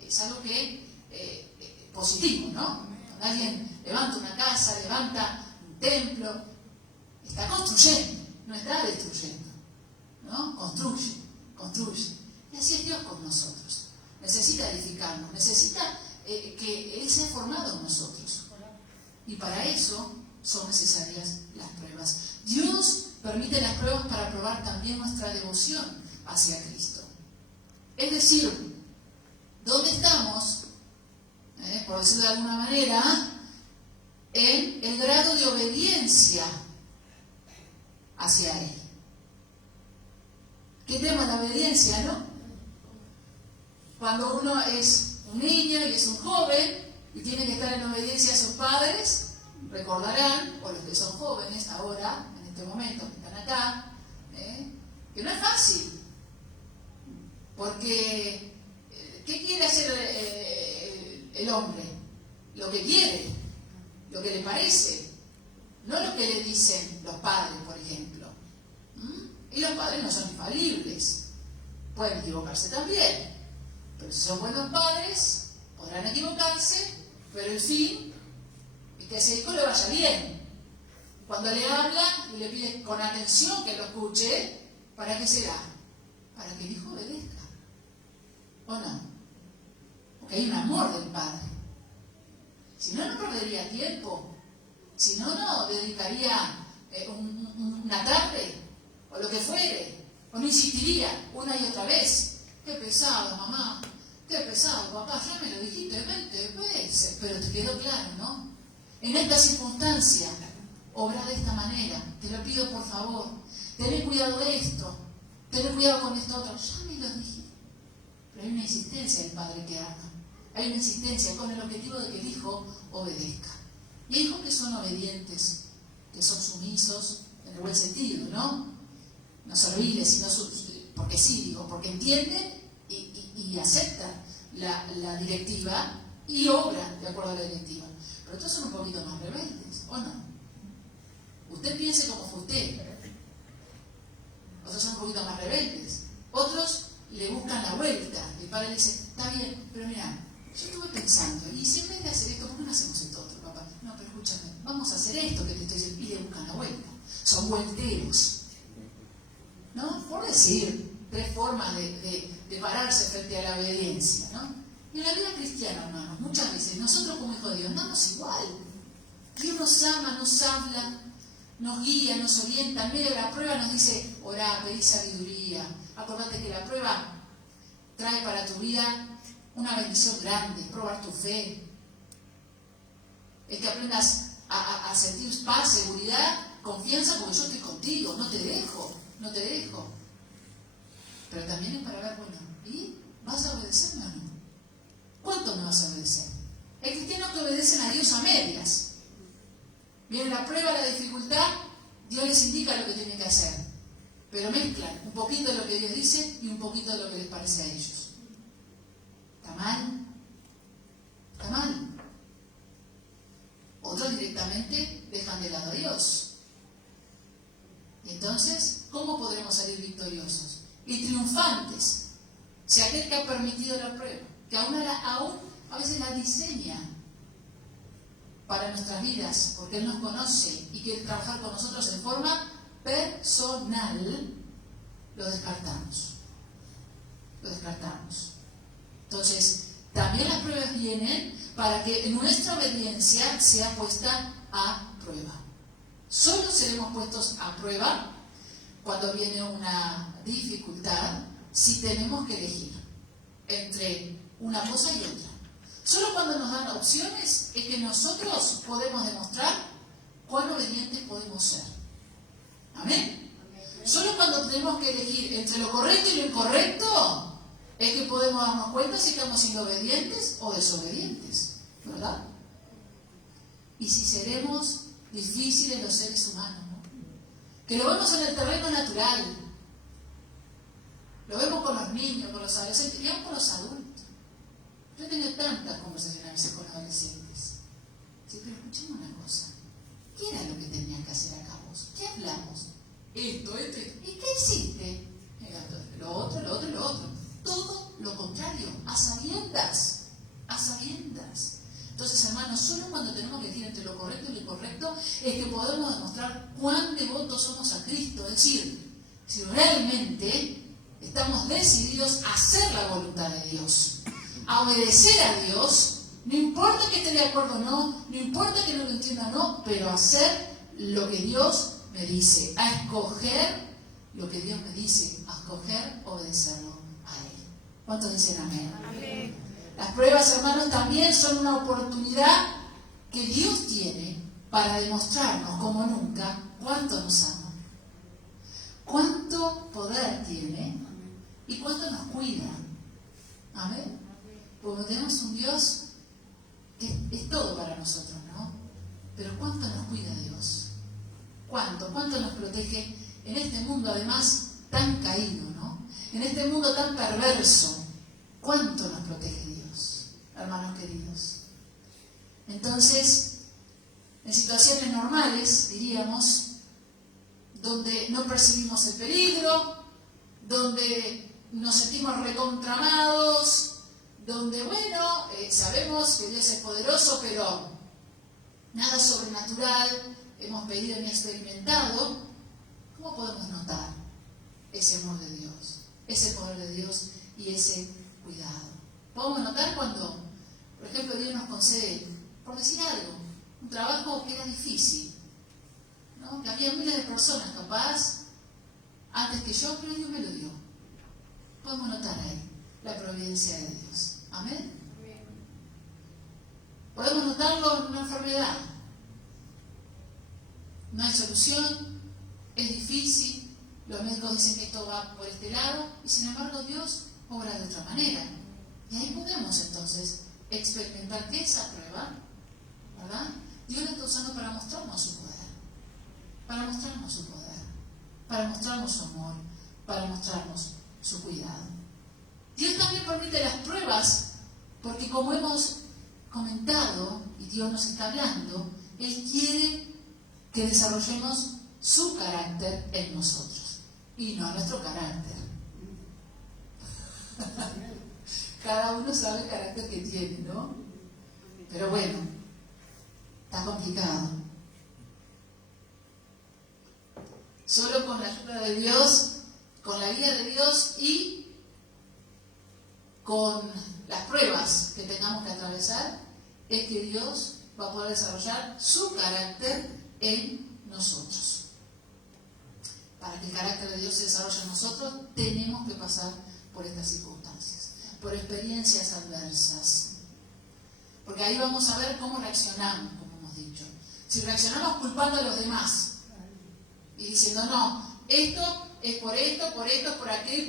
es algo que positivo, ¿no? Cuando alguien levanta una casa, levanta un templo, está construyendo, no está destruyendo, ¿no? Construye. Y así es Dios con nosotros. Necesita edificarnos, necesita que Él sea formado en nosotros. Y para eso son necesarias las pruebas. Dios permite las pruebas para probar también nuestra devoción hacia Cristo. Es decir, ¿dónde estamos? Por decirlo de alguna manera, en el grado de obediencia hacia Él. ¿Qué tema la obediencia, no? Cuando uno es un niño y es un joven y tiene que estar en obediencia a sus padres, recordarán, o los que son jóvenes ahora, en este momento, que están acá, que no es fácil. Porque, ¿qué quiere hacer el hombre? Lo que quiere, lo que le parece, no lo que le dicen los padres, por ejemplo. Y los padres no son infalibles, pueden equivocarse también, pero si son buenos padres, podrán equivocarse, pero el fin es que a ese hijo le vaya bien. Cuando le habla y le pide con atención que lo escuche, ¿para qué será? Para que el hijo obedezca. ¿O no? Porque hay un amor del padre. Si no, no perdería tiempo. Si no, no dedicaría una tarde, o lo que fuere, o no insistiría una y otra vez. Qué pesado, mamá. Qué pesado, papá. Ya me lo dijiste 20 veces, pero te quedó claro, ¿no? En esta circunstancia, obra de esta manera. Te lo pido por favor. Ten cuidado de esto. Ten cuidado con esto otro. Ya me lo dijiste. Pero hay una insistencia del padre que haga. Hay una insistencia con el objetivo de que el hijo obedezca. Y hay hijos que son obedientes, que son sumisos, en el buen sentido, ¿no? No serviles, sino porque sí, digo, porque entienden y aceptan la directiva y obran de acuerdo a la directiva. Pero otros son un poquito más rebeldes, ¿o no? Usted piense como fue usted. Otros son un poquito más rebeldes. Otros le buscan la vuelta. El padre le dice, está bien, pero mira, yo estuve pensando, y si en vez de hacer esto, ¿por qué no hacemos esto otro, papá? No, pero escúchame, vamos a hacer esto que te estoy diciendo, y le buscan la vuelta. Son vuelteros. ¿No? Por decir, tres formas de pararse frente a la obediencia, ¿no? Y en la vida cristiana, hermanos, muchas veces nosotros como hijos de Dios andamos igual. Dios nos ama, nos habla, nos guía, nos orienta. En medio de la prueba nos dice, orá, pedí sabiduría. Acordate que la prueba trae para tu vida una bendición grande, probar tu fe. Es que aprendas a sentir paz, seguridad, confianza, porque yo estoy contigo, no te dejo. Pero también es para ver, bueno, ¿y vas a obedecerme o no? ¿Cuánto me vas a obedecer? Hay cristianos que obedecen a Dios a medias. Viene la prueba, la dificultad, Dios les indica lo que tienen que hacer. Pero mezclan un poquito de lo que Dios dice y un poquito de lo que les parece a ellos. ¿Está mal? ¿Está mal? Otros directamente dejan de lado a Dios. Y entonces, ¿cómo podremos salir victoriosos y triunfantes? Si aquel que ha permitido la prueba, que aún a veces la diseña para nuestras vidas, porque Él nos conoce y quiere trabajar con nosotros en forma personal, lo descartamos. Entonces, también las pruebas vienen para que nuestra obediencia sea puesta a prueba. Solo seremos puestos a prueba cuando viene una dificultad, si tenemos que elegir entre una cosa y otra. Solo cuando nos dan opciones es que nosotros podemos demostrar cuán obedientes podemos ser. ¿Amén? Solo cuando tenemos que elegir entre lo correcto y lo incorrecto es que podemos darnos cuenta si estamos siendo obedientes o desobedientes, ¿verdad? Y si seremos difíciles los seres humanos, ¿no? Que lo vemos en el terreno natural, lo vemos con los niños, con los adolescentes y aún con los adultos. Yo he tenido tantas conversaciones a veces con adolescentes. Sí, pero escuchemos una cosa, ¿qué era lo que tenían que hacer acá? esto. ¿Y qué hiciste? Lo otro. Todo lo contrario, a sabiendas. Entonces, hermanos, solo cuando tenemos que elegir entre lo correcto y lo incorrecto es que podemos demostrar cuán devotos somos a Cristo. Es decir, si realmente estamos decididos a hacer la voluntad de Dios, a obedecer a Dios, no importa que esté de acuerdo o no importa que no lo entienda o no, pero hacer lo que Dios me dice, a escoger lo que Dios me dice, a escoger obedecerlo a Él. ¿Cuántos dicen amén? Amén. Las pruebas, hermanos, también son una oportunidad que Dios tiene para demostrarnos como nunca cuánto nos ama, cuánto poder tiene y cuánto nos cuida. Amén. Porque tenemos un Dios que es todo para nosotros, ¿no? Pero cuánto nos cuida Dios, cuánto nos protege en este mundo, además tan caído, ¿no? En este mundo tan perverso, cuánto nos protege Dios, hermanos queridos. Entonces, en situaciones normales, diríamos, donde no percibimos el peligro, donde nos sentimos recontramados, donde, bueno, sabemos que Dios es poderoso, pero nada sobrenatural hemos pedido ni experimentado, ¿cómo podemos notar ese amor de Dios, ese poder de Dios y ese cuidado? Podemos notar cuando, por ejemplo, Dios nos concede, por decir algo, un trabajo que era difícil, ¿no? Que había miles de personas capaz antes que yo, pero Dios me lo dio. Podemos notar ahí la providencia de Dios. Amén. Podemos notarlo en una enfermedad. No hay solución, es difícil, los médicos dicen que esto va por este lado, y sin embargo Dios obra de otra manera. Y ahí podemos entonces experimentar que esa prueba, ¿verdad? Dios la está usando para mostrarnos su poder, para mostrarnos su poder, para mostrarnos su amor, para mostrarnos su cuidado. Dios también permite las pruebas porque, como hemos comentado y Dios nos está hablando, Él quiere que desarrollemos su carácter en nosotros y no nuestro carácter. Cada uno sabe el carácter que tiene, ¿no? Pero bueno, está complicado. Solo con la ayuda de Dios, con la guía de Dios y con las pruebas que tengamos que atravesar, es que Dios va a poder desarrollar su carácter en nosotros. Para que el carácter de Dios se desarrolle en nosotros, tenemos que pasar por estas circunstancias, por experiencias adversas. Porque ahí vamos a ver cómo reaccionamos, como hemos dicho. Si reaccionamos culpando a los demás y diciendo, no, esto es por esto, por aquel.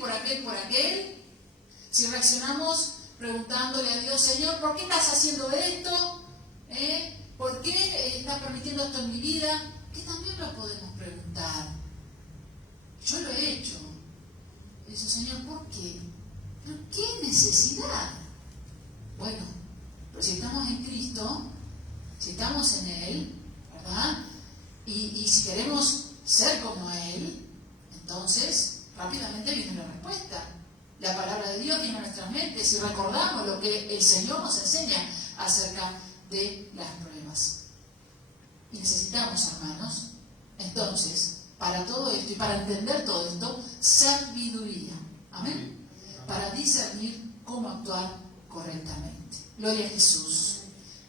Si reaccionamos preguntándole a Dios, Señor, ¿por qué estás haciendo esto? ¿Por qué estás permitiendo esto en mi vida? Que también lo podemos preguntar. Yo lo he hecho. Y dice, Señor, ¿por qué? ¿Pero qué necesidad? Bueno, pero si estamos en Cristo, si estamos en Él, ¿verdad? Y si queremos ser como Él, entonces rápidamente viene la respuesta. La palabra de Dios viene a nuestras mentes y recordamos lo que el Señor nos enseña acerca de las pruebas. Y necesitamos, hermanos, entonces, para todo esto y para entender todo esto, sabiduría. Amén. Para discernir cómo actuar correctamente. Gloria a Jesús.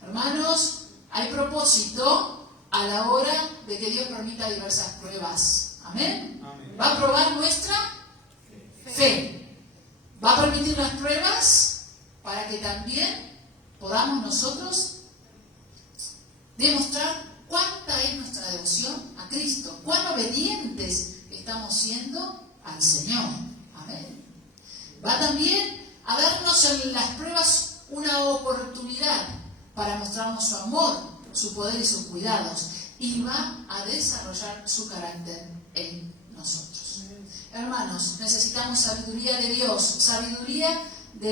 Hermanos, hay propósito a la hora de que Dios permita diversas pruebas. Amén. Amén. Va a probar nuestra fe. Va a permitir las pruebas para que también podamos nosotros demostrar cuánta es nuestra devoción a Cristo, cuán obedientes estamos siendo al Señor. Amén. Va también a darnos en las pruebas una oportunidad para mostrarnos su amor, su poder y sus cuidados, y va a desarrollar su carácter en nosotros. Hermanos, necesitamos sabiduría de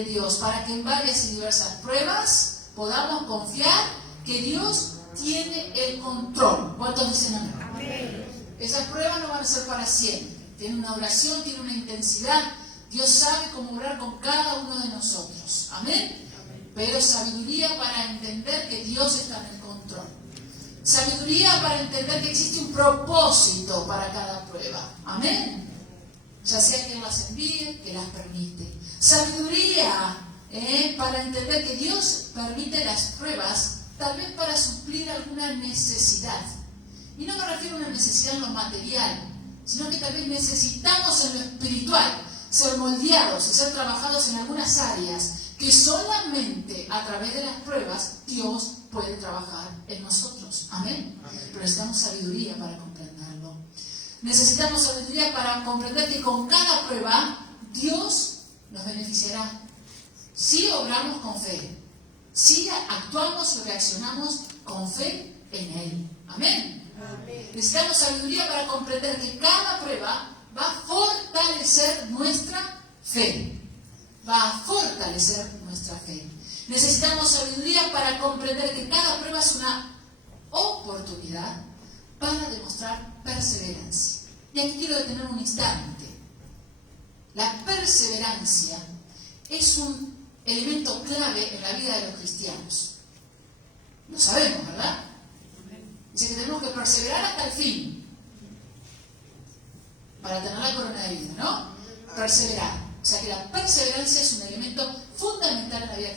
Dios para que en varias y diversas pruebas podamos confiar que Dios tiene el control. ¿Cuántos dicen amén? Esas pruebas no van a ser para siempre. Tienen una duración, tienen una intensidad. Dios sabe cómo obrar con cada uno de nosotros. Amén. Pero sabiduría para entender que Dios está en el control. Sabiduría para entender que existe un propósito para cada prueba. Amén. Ya sea que las envíe, que las permite. Sabiduría para entender que Dios permite las pruebas, tal vez para suplir alguna necesidad. Y no me refiero a una necesidad en lo material, sino que tal vez necesitamos en lo espiritual ser moldeados y ser trabajados en algunas áreas que solamente a través de las pruebas Dios puede trabajar en nosotros. Amén. Pero necesitamos sabiduría para comprenderlo. Necesitamos sabiduría para comprender que con cada prueba Dios nos beneficiará. Si obramos con fe, si actuamos y reaccionamos con fe en Él. Amén. Necesitamos sabiduría para comprender que cada prueba va a fortalecer nuestra fe. Va a fortalecer nuestra fe. Necesitamos sabiduría para comprender que cada prueba es una oportunidad para demostrar perseverancia. Y aquí quiero detener un instante. La perseverancia es un elemento clave en la vida de los cristianos. Lo sabemos, ¿verdad? Dice que tenemos que perseverar hasta el fin para tener la corona de vida, ¿no? Perseverar. O sea que la perseverancia es un elemento fundamental en la vida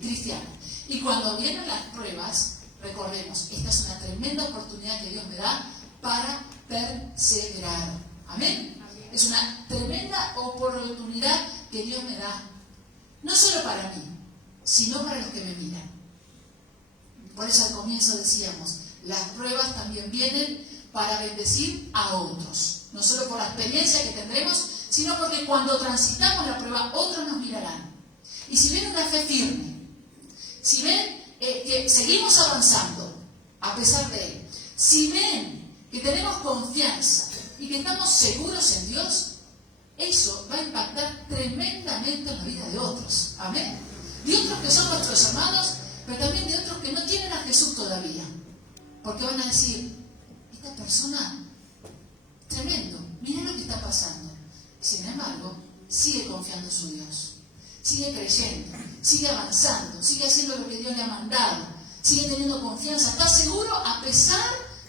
cristiana. Y cuando vienen las pruebas, recordemos, esta es una tremenda oportunidad que Dios me da para perseverar. ¿Amén? Es una tremenda oportunidad que Dios me da, no solo para mí, sino para los que me miran. Por eso al comienzo decíamos, las pruebas también vienen para bendecir a otros. No solo por la experiencia que tendremos, sino porque cuando transitamos la prueba, otros nos mirarán. Y si ven una fe firme, si ven que seguimos avanzando a pesar de él, si ven que tenemos confianza y que estamos seguros en Dios, eso va a impactar tremendamente en la vida de otros. Amén. De otros que son nuestros hermanos, pero también de otros que no tienen a Jesús todavía. Porque van a decir, esta persona, tremendo, miren lo que está pasando. Sin embargo, sigue confiando en su Dios, sigue creyendo, sigue avanzando, sigue haciendo lo que Dios le ha mandado, sigue teniendo confianza, está seguro a pesar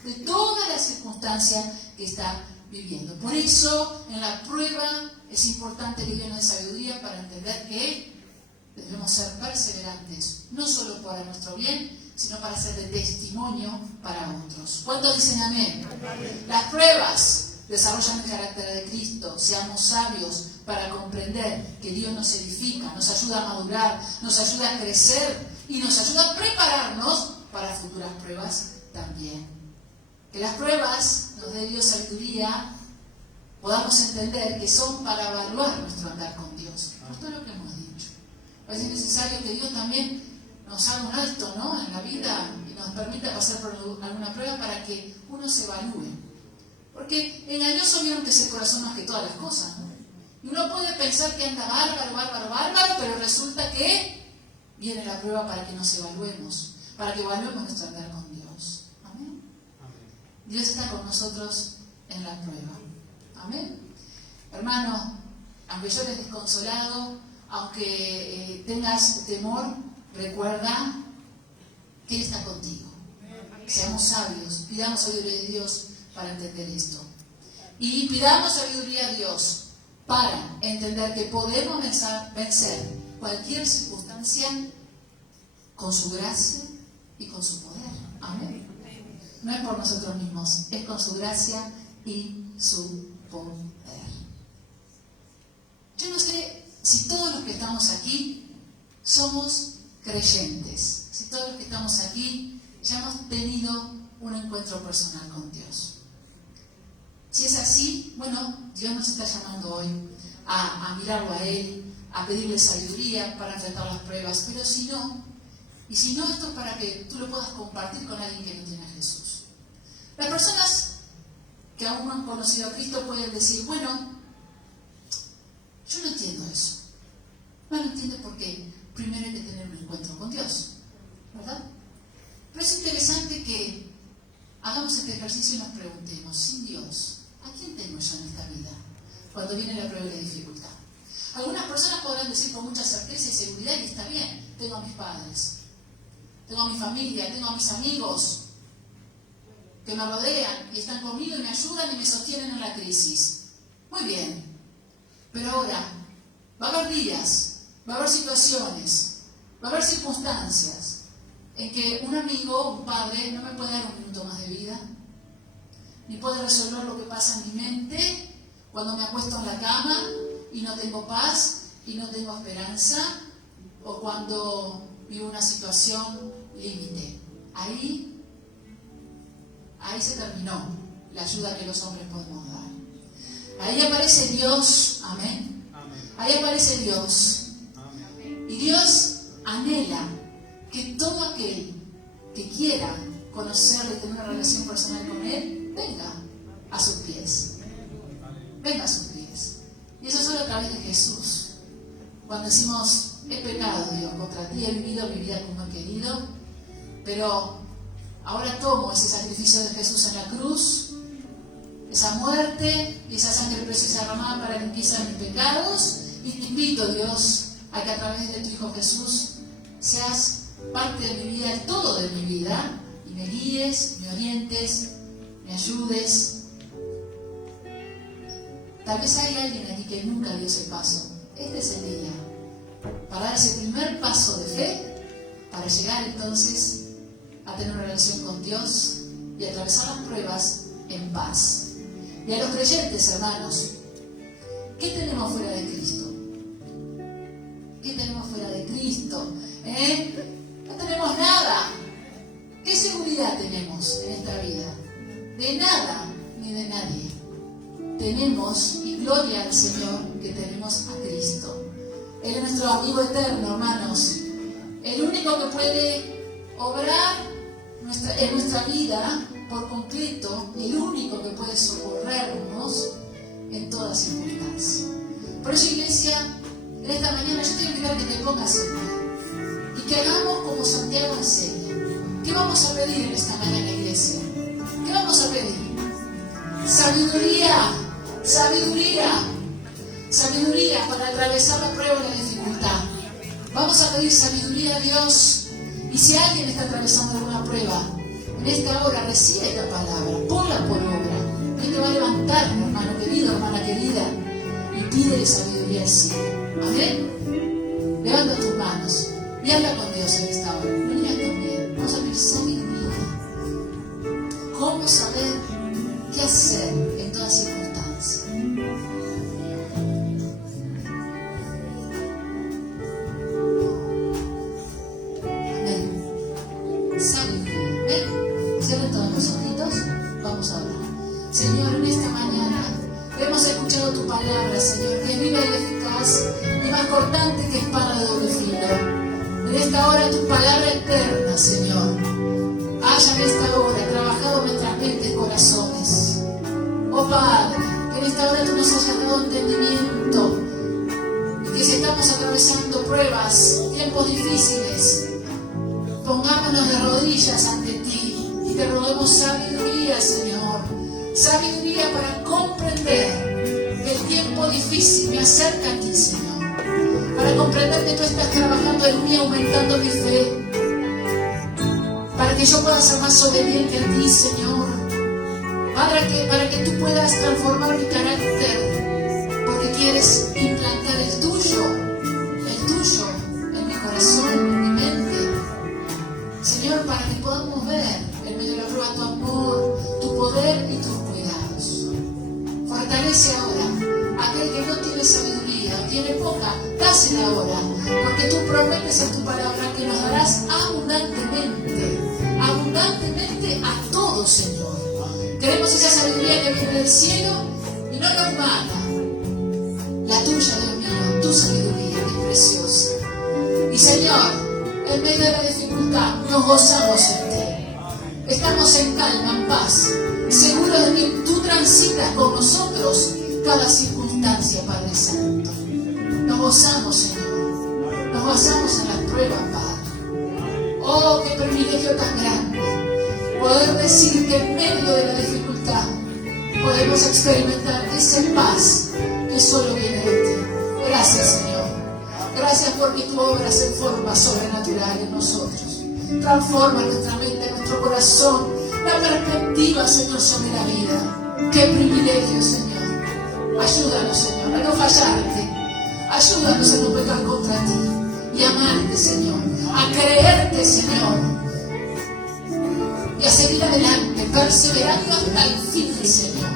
de todas las circunstancias que está viviendo. Por eso, en la prueba es importante que Dios nos dé sabiduría para entender que debemos ser perseverantes, no solo para nuestro bien, sino para ser de testimonio para otros. ¿Cuántos dicen amén? Amén. Las pruebas desarrollan el carácter de Cristo. Seamos sabios para comprender que Dios nos edifica, nos ayuda a madurar, nos ayuda a crecer y nos ayuda a prepararnos para futuras pruebas también. Que las pruebas nos dé Dios sabiduría, podamos entender que son para evaluar nuestro andar con Dios. Por todo lo que hemos dicho. A veces es necesario que Dios también nos haga un alto, ¿no?, en la vida y nos permita pasar por alguna prueba para que uno se evalúe. Porque engañoso vieron que es el corazón más que todas las cosas, ¿no? Y uno puede pensar que anda bárbaro, pero resulta que viene la prueba para que nos evaluemos, para que evaluemos nuestro andar con Dios. Amén. Dios está con nosotros en la prueba. Amén. Hermano, aunque llores desconsolado, aunque tengas temor, recuerda que Él está contigo. Seamos sabios, pidamos sabiduría de Dios para entender esto. Y pidamos sabiduría a Dios para entender que podemos vencer cualquier circunstancia con su gracia y con su poder. Amén. No es por nosotros mismos, es con su gracia y su poder. Yo no sé si todos los que estamos aquí somos creyentes, si todos los que estamos aquí ya hemos tenido un encuentro personal con Dios. Si es así, bueno, Dios nos está llamando hoy a mirarlo a Él, a pedirle sabiduría para enfrentar las pruebas, pero si no, esto es para que tú lo puedas compartir con alguien que no tiene a Jesús. Las personas que aún no han conocido a Cristo pueden decir, bueno, yo no entiendo eso. No lo entiendo porque primero hay que tener un encuentro con Dios, ¿verdad? Pero es interesante que hagamos este ejercicio y nos preguntemos, sin Dios, cuando viene la prueba y la dificultad. Algunas personas podrán decir con mucha certeza y seguridad, y está bien, tengo a mis padres, tengo a mi familia, tengo a mis amigos que me rodean y están conmigo y me ayudan y me sostienen en la crisis. Muy bien, pero ahora va a haber días, va a haber situaciones, va a haber circunstancias en que un amigo, un padre, no me puede dar un minuto más de vida, ni puede resolver lo que pasa en mi mente cuando me acuesto en la cama y no tengo paz y no tengo esperanza, o cuando vivo una situación límite. Ahí se terminó la ayuda que los hombres podemos dar. Ahí aparece Dios, amén. Ahí aparece Dios. Y Dios anhela que todo aquel que quiera conocerlo y tener una relación personal con Él, venga a sus pies. Venga a sus pies. Y eso solo a través de Jesús. Cuando decimos, he pecado, Dios, contra ti, he vivido mi vida como he querido, pero ahora tomo ese sacrificio de Jesús en la cruz, esa muerte y esa sangre preciosa derramada para la limpieza de mis pecados, y te invito, Dios, a que a través de tu Hijo Jesús seas parte de mi vida, el todo de mi vida, y me guíes, me orientes, me ayudes. Tal vez hay alguien aquí que nunca dio ese paso. Este es el día para dar ese primer paso de fe, para llegar entonces a tener una relación con Dios y atravesar las pruebas en paz. Y a los creyentes, hermanos, ¿qué tenemos fuera de Cristo? ¿Qué tenemos fuera de Cristo? No tenemos nada. ¿Qué seguridad tenemos en esta vida? De nada ni de nadie. Tenemos, y gloria al Señor, que tenemos a Cristo. Él es nuestro amigo eterno, hermanos. El único que puede obrar en nuestra vida por completo, el único que puede socorrernos en toda circunstancia. Por eso, iglesia, en esta mañana yo te quiero invitar que te pongas en pie y que hagamos como Santiago enseña. ¿Qué vamos a pedir en esta mañana, iglesia? ¿Qué vamos a pedir? Sabiduría, sabiduría, sabiduría para atravesar la prueba y la dificultad. Vamos a pedir sabiduría a Dios. Y si alguien está atravesando alguna prueba, en esta hora recibe esta palabra, ponla por obra. Él te va a levantar, hermano querido, hermana querida, y pídele sabiduría al cielo. Amén. Levanta tus manos y habla con Dios en esta hora. No digas también, vamos a pedir sabiduría. ¿Cómo saber qué hacer en toda circunstancia? Cierren todos los ojitos, vamos a orar. Señor, en esta mañana hemos escuchado tu palabra, Señor, que es viva y eficaz y más cortante que espada de doble filo. En esta hora tu palabra eterna, Señor, haya en esta hora trabajado nuestras mentes, corazones. Oh Padre, que en esta hora tú nos hayas dado entendimiento y que si estamos atravesando pruebas, tiempos difíciles, pongámonos de rodillas ante ti y te roguemos sabiduría, Señor. Sabiduría para comprender que el tiempo difícil me acerca a ti, Señor. Para comprender que tú estás trabajando en mí, aumentando mi fe. Para que yo pueda ser más obediente a ti, Señor. Para que tú puedas transformar mi carácter. Porque quieres implantar el tuyo en mi corazón, en mi mente. Señor, para que podamos ver en medio de la prueba tu amor, tu poder y tus cuidados. Fortalece ahora aquel que no tiene sabiduría o tiene poca, dásela ahora, porque tú prometes en tu palabra que nos darás abundantemente a todos, Señor. Queremos esa sabiduría que viene del cielo y no la humana, la tuya, Dios mío, tu sabiduría que es preciosa. Y Señor, en medio de la dificultad nos gozamos en ti. Estamos en calma, en paz, seguros de que tú transitas con nosotros cada circunstancia, Padre Santo. Nos gozamos, Señor. Nos gozamos en las pruebas, Padre. Oh, qué privilegio tan grande poder decir que en medio de la dificultad podemos experimentar esa paz que solo viene de ti. Gracias, Señor. Gracias porque tú obras en forma sobrenatural en nosotros. Transforma nuestra mente, nuestro corazón, la perspectiva, Señor, sobre la vida. Qué privilegio, Señor. Ayúdanos, Señor, a no fallarte. Ayúdanos a no pecar contra ti y amarte, Señor. A creerte, Señor. Y a seguir adelante, perseverando hasta el fin, Señor.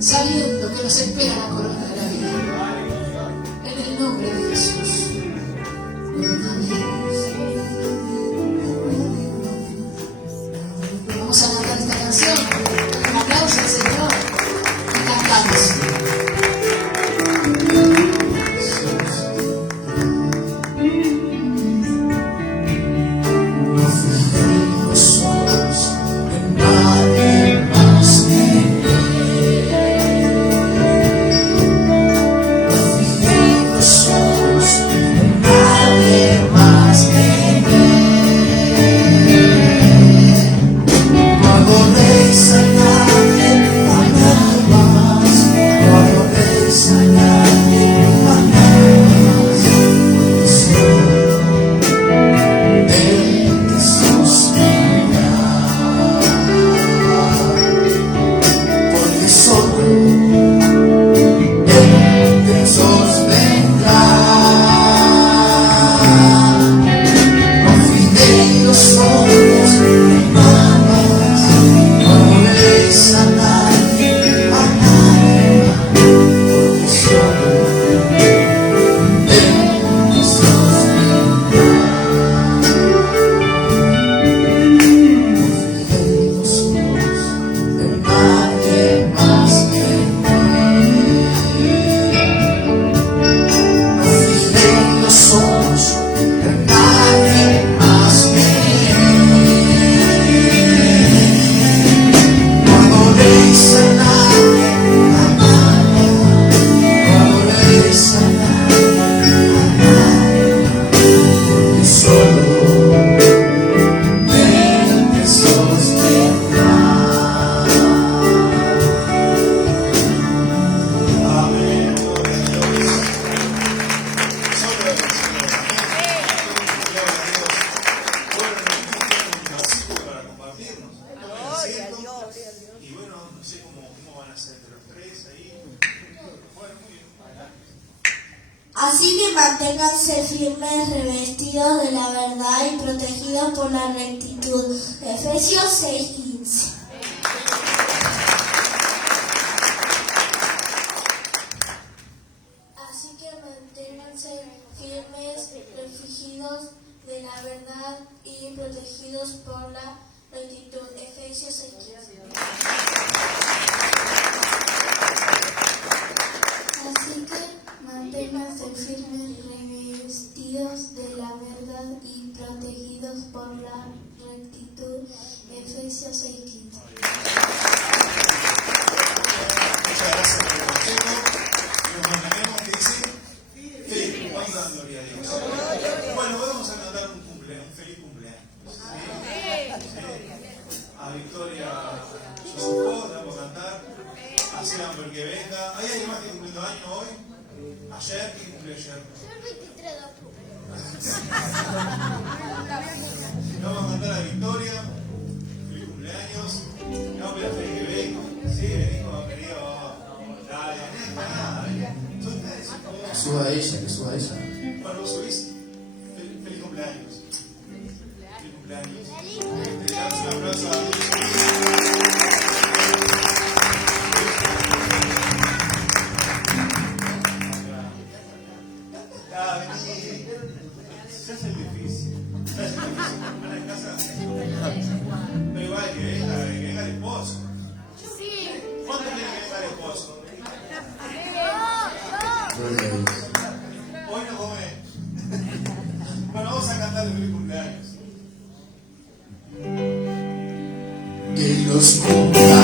Sabiendo que nos espera la corona de la vida. En el nombre de Jesús. Amén. Vamos a cantar esta canción. Un aplauso al Señor. Y cantamos. Así que manténganse firmes, revestidos de la verdad y protegidos por la rectitud. Efesios 6:15. Así que manténganse firmes, revestidos de la verdad y protegidos por la rectitud. Efesios 6:15. Así que manténganse firmes, revestidos de la verdad y protegidos por la rectitud. Efesios 6:15. Muchas gracias por el consejo. Nos mantenemos, ¿qué dice? Firme. ¿Cuánto dan gloria a Dios? Bueno, vamos a cantar un feliz cumpleaños. A Victoria Yosufó, le vamos a cantar. A Sean porque venga. ¿Hay alguien más que cumpliendo años hoy? Ayer, ¿quién cumplió ayer? El 23 de octubre. Vamos a cantar a Victoria. Feliz cumpleaños. Le vamos a pedir a Feli que venga. Sí, venimos, querido. Dale, nada. Que suba ella, que suba ella. Bueno, vos subís. Feliz cumpleaños. Feliz cumpleaños. Le damos un aplauso a Dios. Vení. Se hace difícil. Van a casa. Pero igual que venga el esposo. ¿Cuánto tiene que venga el esposo? Hoy no come. Bueno, vamos a cantar el feliz cumpleaños. Que los cumpla.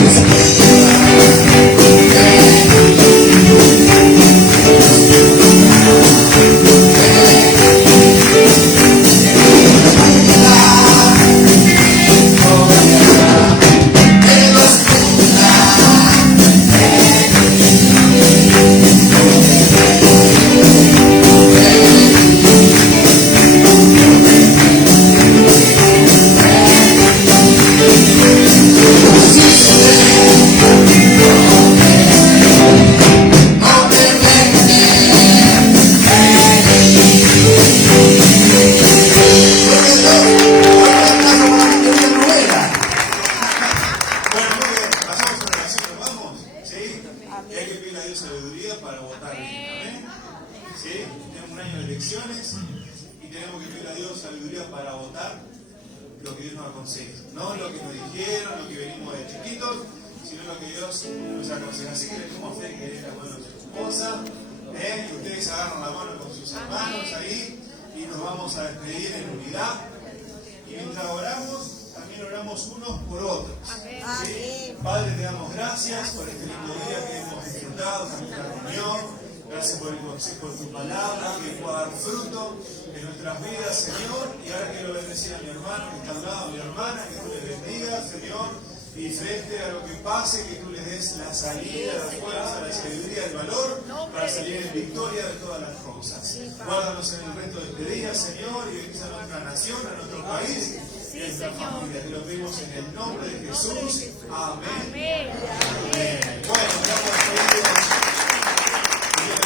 Jesús. nos aconseja. No lo que nos dijeron, lo que venimos de chiquitos, sino lo que Dios nos aconseja. Así que le tenemos fe que es la mano de su esposa, que ustedes agarran la mano con sus hermanos ahí y nos vamos a despedir en unidad. Y mientras oramos, también oramos unos por otros. ¿Sí? Padre, te damos gracias por este lindo día que hemos disfrutado, por esta reunión. Gracias por el consejo de tu palabra, que pueda dar fruto en nuestras vidas, Señor. Y ahora quiero bendecir a mi hermano que está al lado, a mi hermana, que tú les bendigas, Señor. Y frente a lo que pase, que tú les des la salida, la fuerza, la sabiduría, el valor para salir en victoria de todas las cosas. Guárdanos en el resto de este día, Señor, y bendice a nuestra nación, a nuestro país y a nuestra familia. Te lo pedimos en el nombre de Jesús. Amén. Amén. Bueno, gracias.